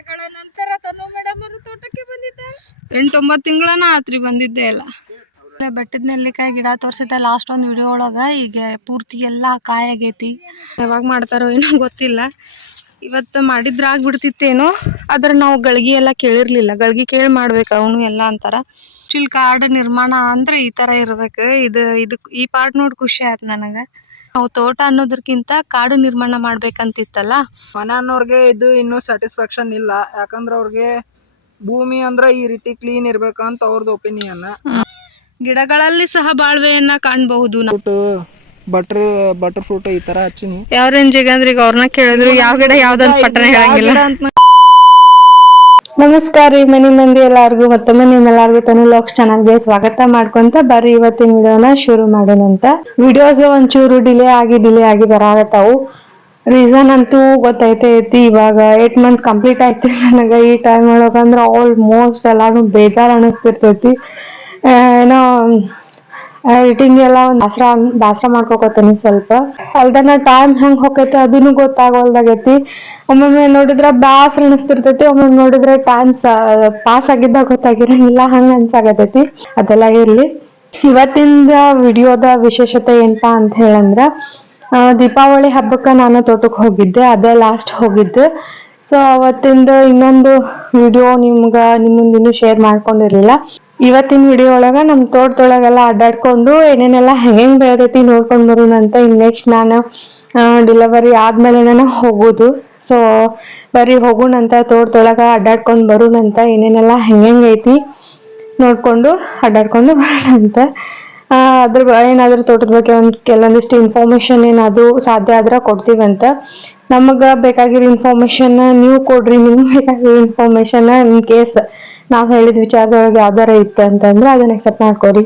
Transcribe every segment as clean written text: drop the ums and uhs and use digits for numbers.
ಮಳೆಗಳ ನಂತರ ತನು ಮೇಡಮ್ ಅವರು ತೋಟಕ್ಕೆ ಬಂದಿದ್ದಾರೆ. 8-9 ತಿಂಗಳನ ಆತ್ರಿ ಬಂದಿದ್ದೆ ಎಲ್ಲ. ಬೆಟ್ಟದ ನೆಲ್ಲಿಕಾಯಿ ಗಿಡ ತೋರಿಸಿದ್ದೆ ಲಾಸ್ಟ್ ಒಂದು ವಿಡಿಯೋ ಒಳಗೆ. ಈಗ ಪೂರ್ತಿ ಎಲ್ಲ ಕಾಯಿ ಆಗೈತಿ. ಯಾವಾಗ ಮಾಡ್ತಾರೋ ಏನೋ ಗೊತ್ತಿಲ್ಲ. ಇವತ್ತು ಮಾಡಿದ್ರೆ ಆಗ್ಬಿಡ್ತಿತ್ತೇನೋ, ಆದ್ರೆ ನಾವು ಗಳಿಗೆ ಎಲ್ಲ ಕೇಳಿರ್ಲಿಲ್ಲ. ಗಳಿಗೆ ಕೇಳಿ ಮಾಡ್ಬೇಕು ಅವನು ಎಲ್ಲ ಅಂತಾರ. ಸ್ಟಿಲ್ ಕಾಡು ನಿರ್ಮಾಣ ಅಂದ್ರೆ ಈ ಥರ ಇರ್ಬೇಕು. ಇದು ಈ ಪಾರ್ಟ್ ನೋಡಿ ಖುಷಿ ಆಯ್ತು ನನಗೆ. ನಾವು ತೋಟ ಅನ್ನೋದಕ್ಕಿಂತ ಕಾಡು ನಿರ್ಮಾಣ ಮಾಡ್ಬೇಕಂತಿತ್ತಲ್ಲ. ಮನೆ ಅನ್ನೋರ್ಗೆ ಇದು ಇನ್ನೂ ಸ್ಯಾಟಿಸ್ಫ್ಯಾಕ್ಷನ್ ಇಲ್ಲ. ಯಾಕಂದ್ರೆ ಅವ್ರಿಗೆ ಭೂಮಿ ಅಂದ್ರೆ ಈ ರೀತಿ ಕ್ಲೀನ್ ಇರ್ಬೇಕಂತ ಅವ್ರದ್ದು ಒಪಿನಿಯನ್. ಗಿಡಗಳಲ್ಲಿ ಸಹ ಬಾಳ್ವೆಯನ್ನ ಕಾಣಬಹುದು. ಬಟರ್ ಫ್ರೂಟ್ ಈ ತರ ಹಚ್ಚಿನಿ. ಯಾವ ರೇಂಜಿಗೆ ಅಂದ್ರೆ ಈಗ ಅವ್ರನ್ನ ಕೇಳಿದ್ರು ಯಾವ ಗಿಡ ಯಾವ್ದಂತ ಪಟ್ಟಣ ಹೇಳಂಗಿಲ್ಲ. ನಮಸ್ಕಾರ ರೀ ಮನಿ ಮಂದಿ ಎಲ್ಲಾರ್ಗು ಮತ್ತೊಮ್ಮೆ ನಿಮ್ಮೆಲ್ಲರಿಗೂ ತನು ಲಾಕ್ಸ್ ಚಾನಲ್ಗೆ ಸ್ವಾಗತ ಮಾಡ್ಕೊಂತ ಬರ್ರಿ ಇವತ್ತಿನ ವಿಡಿಯೋನ ಶುರು ಮಾಡೋಣಂತ. ವಿಡಿಯೋಸ್ ಒಂಚೂರು ಡಿಲೇ ಆಗಿ ಬರಾಕತ್ತಾವು. ರೀಸನ್ ಅಂತೂ ಗೊತ್ತೈತಿ. ಇವಾಗ 8 months ಕಂಪ್ಲೀಟ್ ಆಯ್ತು ನನಗೆ. ಈ ಟೈಮ್ ಒಳಗಂದ್ರೆ ಆಲ್ಮೋಸ್ಟ್ ಎಲ್ಲಾನು ಬೇಜಾರು ಅನಿಸ್ತಿರ್ತೈತಿ. ಏನೋ ಎಡಿಟಿಂಗ್ ಎಲ್ಲ ಒಂದು ಬೇಸರ ಮಾಡ್ಕೋತೀನಿ ಸ್ವಲ್ಪ. ಅಲ್ದನ ಟೈಮ್ ಹೆಂಗ್ ಹೋಗೈತಿ ಅದನ್ನು ಗೊತ್ತಾಗೋಲ್ದಾಗೈತಿ. ಒಮ್ಮೊಮ್ಮೆ ನೋಡಿದ್ರೆ ಬೇಸರ ಅನಿಸ್ತಿರ್ತೈತಿ, ಒಮ್ಮೊಮ್ಮೆ ನೋಡಿದ್ರೆ ಟೈಮ್ ಪಾಸ್ ಆಗಿದ್ದಾಗ ಗೊತ್ತಾಗಿರಂಗಿಲ್ಲ, ಹಂಗ ಅನ್ಸಾಗತೈತಿ. ಅದೆಲ್ಲ ಇರ್ಲಿ. ಇವತ್ತಿಂದ ವಿಡಿಯೋದ ವಿಶೇಷತೆ ಏನಪ್ಪಾ ಅಂತ ಹೇಳಂದ್ರ, ದೀಪಾವಳಿ ಹಬ್ಬಕ್ಕೆ ನಾನು ತೋಟಕ್ಕೆ ಹೋಗಿದ್ದೆ. ಅದೇ ಲಾಸ್ಟ್ ಹೋಗಿದ್ದೆ. ಸೊ ಅವತ್ತಿಂದ ಇನ್ನೊಂದು ವಿಡಿಯೋ ನಿಮ್ಮಂದಿನ್ನು ಶೇರ್ ಮಾಡ್ಕೊಂಡಿರ್ಲಿಲ್ಲ. ಇವತ್ತಿನ ವಿಡಿಯೋ ಒಳಗ ನಮ್ ತೋಟದೊಳಗೆಲ್ಲ ಅಡ್ಡಾಡ್ಕೊಂಡು ಏನೇನೆಲ್ಲ ಹೆಂಗ್ ಬೆಳೆದೈತಿ ನೋಡ್ಕೊಂಡ್ ಬರೋಣ ಅಂತ. ನೆಕ್ಸ್ಟ್ ನಾನು ಡೆಲಿವರಿ ಆದ್ಮೇಲೆ ನಾನು ಹೋಗೋದು. ಸೊ ಬರೀ ಹೋಗೋಣಂತ, ತೋಟದೊಳಗ ಅಡ್ಡಾಡ್ಕೊಂಡ್ ಬರೋಣಂತ, ಏನೇನೆಲ್ಲ ಹೆಂಗೈತಿ ನೋಡ್ಕೊಂಡು ಅಡ್ಡಾಡ್ಕೊಂಡು ಬರೋಣಂತ. ಏನಾದ್ರೂ ತೋಟದ ಬಗ್ಗೆ ಕೆಲವೊಂದಿಷ್ಟು ಇನ್ಫಾರ್ಮೇಶನ್ ಏನಾದ್ರು ಸಾಧ್ಯ ಆದ್ರೆ ಕೊಡ್ತೀವಂತ. ನಮಗ ಬೇಕಾಗಿರೋ ಇನ್ಫಾರ್ಮೇಶನ್ ನೀವು ಕೊಡ್ರಿ. ನಿಮ್ಗೆ ಬೇಕಾಗಿರೋ ಇನ್ಫಾರ್ಮೇಶನ್ ಇನ್ ಕೇಸ್ ನಾವ್ ಹೇಳಿದ ವಿಚಾರದೊಳಗೆ ಯಾವ್ದಾರ ಇತ್ತು ಅಂತಂದ್ರೆ ಅದನ್ನ ಅಕ್ಸೆಪ್ಟ್ ಮಾಡ್ಕೊರಿ.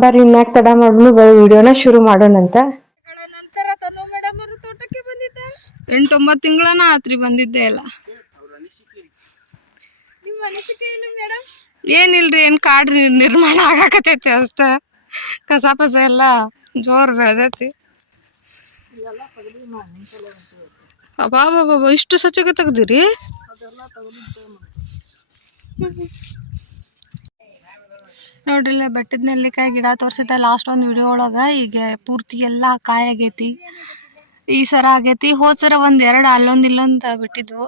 ಬರ್ರಿ ಇನ್ಯಾಕ್ ತಡ ಮಾಡ್ಬಿಟ್ಟು ಬರೀ ವಿಡಿಯೋನ ಶುರು ಮಾಡೋಣಂತ. ನಂತರ ತನು ಮೇಡಮ್ ಅವರು ತೋಟಕ್ಕೆ ಬಂದಿದ್ದಾರೆ. 8-9 ತಿಂಗಳನ ಆತ್ರಿ ಬಂದಿದ್ದೆ ಎಲ್ಲ. ನಿಮ್ಮ ಅನಿಸಿಕೆ ಏನು ಮೇಡಮ್? ಏನಿಲ್ರಿ, ಏನ್ ಕಾಡು ನಿರ್ಮಾಣ ಆಗಾಕತೈತಿ ಅಷ್ಟ. ಕಸ ಪಸ ಎಲ್ಲ ಜೋರ್ ಬೆಳೆದೈತಿ. ಅಬ್ಬಾ ಇಷ್ಟು ಸ್ವಚ್ಛಗೆ ತೆಗ್ದಿರಿ? ನೋಡ್ರಿಲ್ಲ ಬೆಟ್ಟದ ನೆಲ್ಲಿಕಾಯಿ ಗಿಡ ತೋರಿಸಿದ್ದೆ ಲಾಸ್ಟ್ ಒಂದು ವಿಡಿಯೋ ಒಳಗೆ. ಈಗ ಪೂರ್ತಿ ಎಲ್ಲ ಕಾಯಿ ಆಗೈತಿ. ಈ ಸರ ಆಗೈತಿ. ಹೋದ್ ಸರ ಒಂದೆರಡು ಇಲ್ಲೊಂದು ಬಿಟ್ಟಿದ್ವು.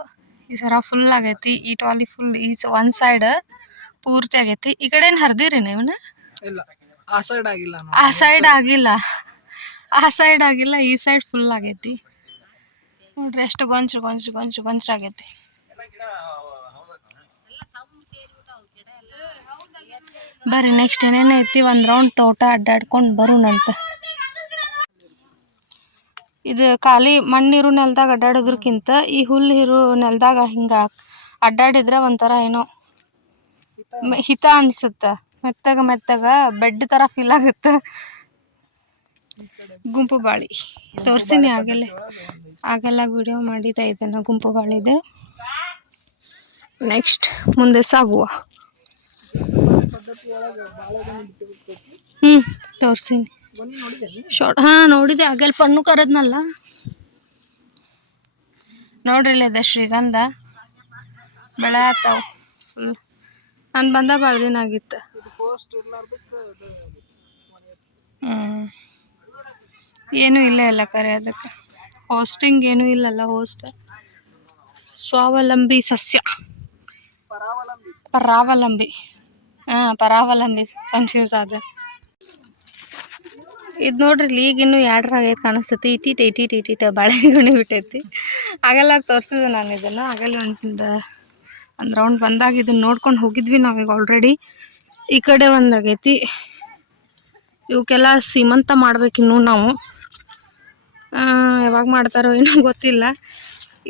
ಈ ಸರ ಫುಲ್ ಆಗೈತಿ. ಈ ಟಾಲಿ ಫುಲ್ ಒಂದ್ ಸೈಡ್ ಪೂರ್ತಿ ಆಗೈತಿ. ಈ ಕಡೆ ಏನ್ ಹರ್ದಿರಿ ನೀವನ್ನ? ಆ ಸೈಡ್ ಆಗಿಲ್ಲ, ಈ ಸೈಡ್ ಫುಲ್ ಆಗೈತಿ. ನೋಡ್ರಿ ಎಷ್ಟು ಗೊಂಚು ಆಗೈತಿ. ಬರ್ರಿ ನೆಕ್ಸ್ಟ್ ಏನೇನ್ ಐತಿ ಒಂದ್ ರೌಂಡ್ ತೋಟ ಅಡ್ಡಾಡ್ಕೊಂಡ್ ಬರೋಣಂತ. ಇದು ಖಾಲಿ ಮಣ್ಣಿರು ನೆಲದಾಗ ಅಡ್ಡಾಡೋದ್ರಕ್ಕಿಂತ ಈ ಹುಲ್ಲು ಇರು ನೆಲದಾಗ ಹಿಂಗ ಅಡ್ಡಾಡಿದ್ರೆ ಒಂಥರ ಏನೋ ಹಿತ ಅನ್ಸುತ್ತ. ಮೆತ್ತಗ ಬೆಡ್ ತರ ಫೀಲ್ ಆಗುತ್ತ. ಗುಂಪು ಬಾಳಿ ತೋರ್ಸಿನಿ ಆಗೆಲ್ಲ ವಿಡಿಯೋ ಮಾಡಿದೆ ಇದನ್ನ, ಗುಂಪು ಬಾಳಿದೆ. ನೆಕ್ಸ್ಟ್ ಮುಂದೆ ಸಾಗುವ. ತೋರ್ಸಿನಿ ಶಾರ್ಟ್. ನೋಡಿದೆ ಆಗಲ್ ಪಣ್ಣು ಕರದ್ನಲ್ಲ. ನೋಡ್ರಿಲ್ಲ ಇದೆ ಶ್ರೀಗಂಧ ಬೆಳೆ ಆತಾವ ಫುಲ್. ನಾನು ಬಂದ ಭಾಳ ದಿನ ಆಗಿತ್ತು. ಏನೂ ಇಲ್ಲ ಕರೆ ಅದಕ್ಕೆ ಹೋಸ್ಟಿಂಗ್ ಏನೂ ಇಲ್ಲಲ್ಲ. ಹೋಸ್ಟ್ ಸ್ವಾವಲಂಬಿ ಸಸ್ಯ, ಪರಾವಲಂಬಿ ಕನ್ಫ್ಯೂಸ್ ಆದ. ಇದು ನೋಡ್ರಿ ಈಗಿನ್ನೂ ಎರಡರಾಗೈತೆ ಕಾಣಿಸ್ತೈತಿ. ಇಟೀಟ ಬಾಳೆಗೊನೆ ಬಿಟ್ಟೈತಿ. ಆಗಲ್ಲ ತೋರಿಸಿದೆ ನಾನು ಇದನ್ನು. ಆಗಲ್ಲ ಒಂದು ರೌಂಡ್ ಬಂದಾಗ ಇದನ್ನ ನೋಡ್ಕೊಂಡು ಹೋಗಿದ್ವಿ ನಾವೀಗ ಆಲ್ರೆಡಿ. ಈ ಕಡೆ ಒಂದಾಗೈತಿ. ಇವಕ್ಕೆಲ್ಲ ಸೀಮಂತ ಮಾಡ್ಬೇಕಿನ್ನು ನಾವು. ಯಾವಾಗ ಮಾಡ್ತಾರೋ ಏನೋ ಗೊತ್ತಿಲ್ಲ.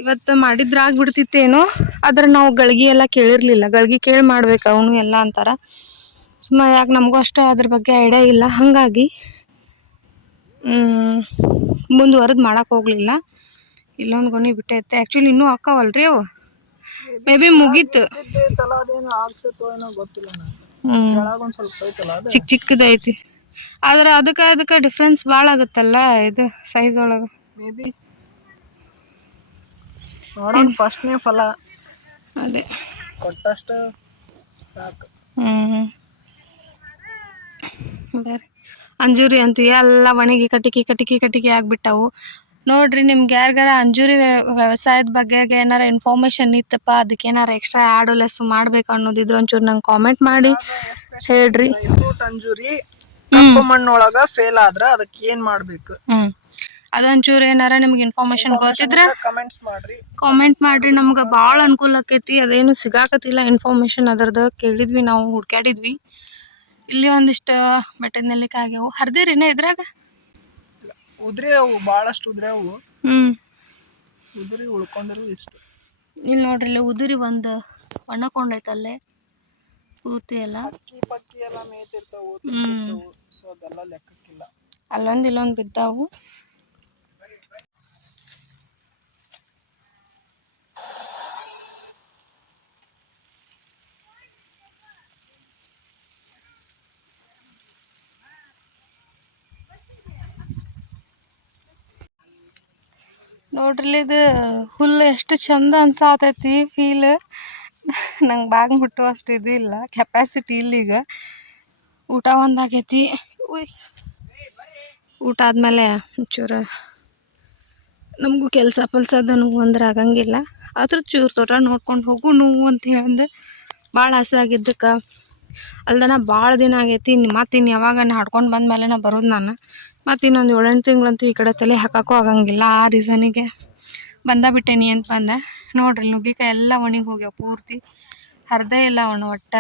ಇವತ್ತು ಮಾಡಿದ್ರೆ ಆಗ್ಬಿಡ್ತಿತ್ತೇನೋ, ಆದ್ರೆ ನಾವು ಗಳಿಗೆ ಎಲ್ಲ ಕೇಳಿರ್ಲಿಲ್ಲ. ಗಳಿಗೆ ಕೇಳಿ ಮಾಡ್ಬೇಕು ಅವನು ಎಲ್ಲ ಅಂತಾರ. ಸುಮ್ಮನೆ ಯಾಕೆ ನಮಗೂ ಅಷ್ಟು ಅದ್ರ ಬಗ್ಗೆ ಐಡಿಯಾ ಇಲ್ಲ. ಹಾಗಾಗಿ ಮುಂದುವರೆದು ಮಾಡಕ್ಕೆ ಹೋಗ್ಲಿಲ್ಲ. ಇಲ್ಲೊಂದು ಗೊನೆ ಬಿಟ್ಟೈತೆ. ಆ್ಯಕ್ಚುಲಿ ಇನ್ನೂ ಹಾಕಾವಲ್ರಿ ಅವು. ಮೇ ಬಿ ಮುಗೀತು. ಚಿಕ್ಕದೈತಿ. ಆದ್ರೆ ಅದಕ್ಕೆ ಡಿಫ್ರೆನ್ಸ್ ಭಾಳ ಆಗುತ್ತಲ್ಲ ಇದು ಸೈಜ್ ಒಳಗೆ. ಮೇ ಬಿ ನೋಡೋಣ ಫಸ್ಟ್ನೇ ಫಲ. ಅದೇ ಕೊಟ್ಟಷ್ಟು ಸಾಕು. ಬೇರೆ ಅಂಜೂರಿ ಅಂತೂ ಎಲ್ಲ ಒಣಗಿ ಕಟಿಕಿ ಆಗ್ಬಿಟ್ಟವು ನೋಡ್ರಿ. ನಿಮ್ಗೆ ಯಾರಿಗಾರ ಅಂಜೂರಿ ವ್ಯವಸಾಯದ ಬಗ್ಗೆ ಏನಾರ ಇನ್ಫಾರ್ಮೇಶನ್ ಇತ್ತಪ್ಪ, ಅದಕ್ಕೆ ಏನಾರ ಎಕ್ಸ್ಟ್ರಾ ಆ್ಯಡ್ ಲೆಸ್ ಮಾಡ್ಬೇಕು ಅನ್ನೋದಿದ್ರು ಒಂಚೂರು ನಂಗೆ ಕಾಮೆಂಟ್ ಮಾಡಿ ಹೇಳ್ರಿ. ಫ್ರೂಟ್ ಅಂಜೂರಿ ಕಪ್ಪು ಮಣ್ಣೊಳಗ ಫೇಲ್ ಆದ್ರ ಅದಕ್ಕೆ ಏನ್ ಮಾಡ್ಬೇಕು? ಅದೊಂಚೂರು ಏನಾರ ನಿಮ್ಗೆ ಇನ್ಫಾರ್ಮೇಶನ್ ಗೊತ್ತಿದ್ರೆ ಕಾಮೆಂಟ್ ಮಾಡ್ರಿ. ನಮ್ಗೆ ಭಾಳ ಅನುಕೂಲ ಆಕೈತಿ. ಅದೇನು ಸಿಗಾಕತ್ತಿಲ್ಲ ಇನ್ಫಾರ್ಮೇಶನ್ ಅದರದ್ದು. ಕೇಳಿದ್ವಿ, ನಾವು ಹುಡ್ಕ್ಯಾಡಿದ್ವಿ. ಇಲ್ಲಿ ಒಂದಿಷ್ಟು ಬೆಟ್ಟದ ನೆಲ್ಲಿಕಾಯಿ ಆಗ್ಯಾವು. ಹರಿದಿರಿನ ಇದ್ರಾಗ ಉದ್ರಿ ಅವು ಭಾಳಷ್ಟು ಉದ್ರಿ ಅವು. ಉದುರಿ ಉಳ್ಕೊಂಡಿರು ಇಷ್ಟು. ಇಲ್ಲಿ ನೋಡ್ರಿ, ಇಲ್ಲಿ ಉದುರಿ ಒಂದು ಒಣಕೊಂಡೈತಲ್ಲೇ ಪೂರ್ತಿ ಎಲ್ಲ. ಪಕ್ಕಿ ಎಲ್ಲ ಮೇಯ್ತಿರ್ತಾವು, ಸೊ ಅದೆಲ್ಲ ಲೆಕ್ಕಕ್ಕಿಲ್ಲ. ಅಲ್ಲೊಂದು ಇಲ್ಲೊಂದು ಬಿದ್ದಾವು. ನೋಡ್ರಿ, ಇದು ಹುಲ್ಲು ಎಷ್ಟು ಚಂದ ಅನ್ಸಾತೈತಿ. ಫೀಲ್ ನಂಗೆ ಬಾಗ್ ಮುಟ್ಟುವ ಅಷ್ಟು ಇದು ಇಲ್ಲ, ಕೆಪಾಸಿಟಿ ಇಲ್ಲ. ಈಗ ಊಟ ಒಂದಾಗೈತಿ. ಊಟ ಆದಮೇಲೆ ಒಂಚೂರು ನಮಗೂ ಕೆಲಸ ಪಲ್ಸದನು ಅಂದ್ರೆ ಆಗಂಗಿಲ್ಲ. ಆದ್ರೂ ಚೂರು ತೋಟ ನೋಡ್ಕೊಂಡು ಹೋಗು ನೋವು ಅಂತ ಹೇಳಿದೆ. ಭಾಳ ಆಸೆ ಆಗಿದ್ದಕ್ಕೆ ಅಲ್ದನ ಭಾಳ ದಿನ ಆಗೈತಿ. ಮತ್ತು ಇನ್ನು ಯಾವಾಗ ಹಾಡ್ಕೊಂಡು ಬಂದಮೇಲೆ ಬರೋದು ನಾನು. ಮತ್ತು ಇನ್ನೊಂದು 7-8 ತಿಂಗಳಂತೂ ಈ ಕಡೆ ತಲೆ ಹಾಕೋಕ್ಕೂ ಆಗಂಗಿಲ್ಲ. ಆ ರೀಸನಿಗೆ ಬಿಟ್ಟೇನಿ ಅಂತ ಬಂದೆ. ನೋಡ್ರಿ, ನುಗ್ಗಿಕಾಯಿ ಎಲ್ಲ ಒಣಗಿ ಹೋಗ್ಯಾವ ಪೂರ್ತಿ. ಹರಿದೇ ಇಲ್ಲ ಒಟ್ಟ.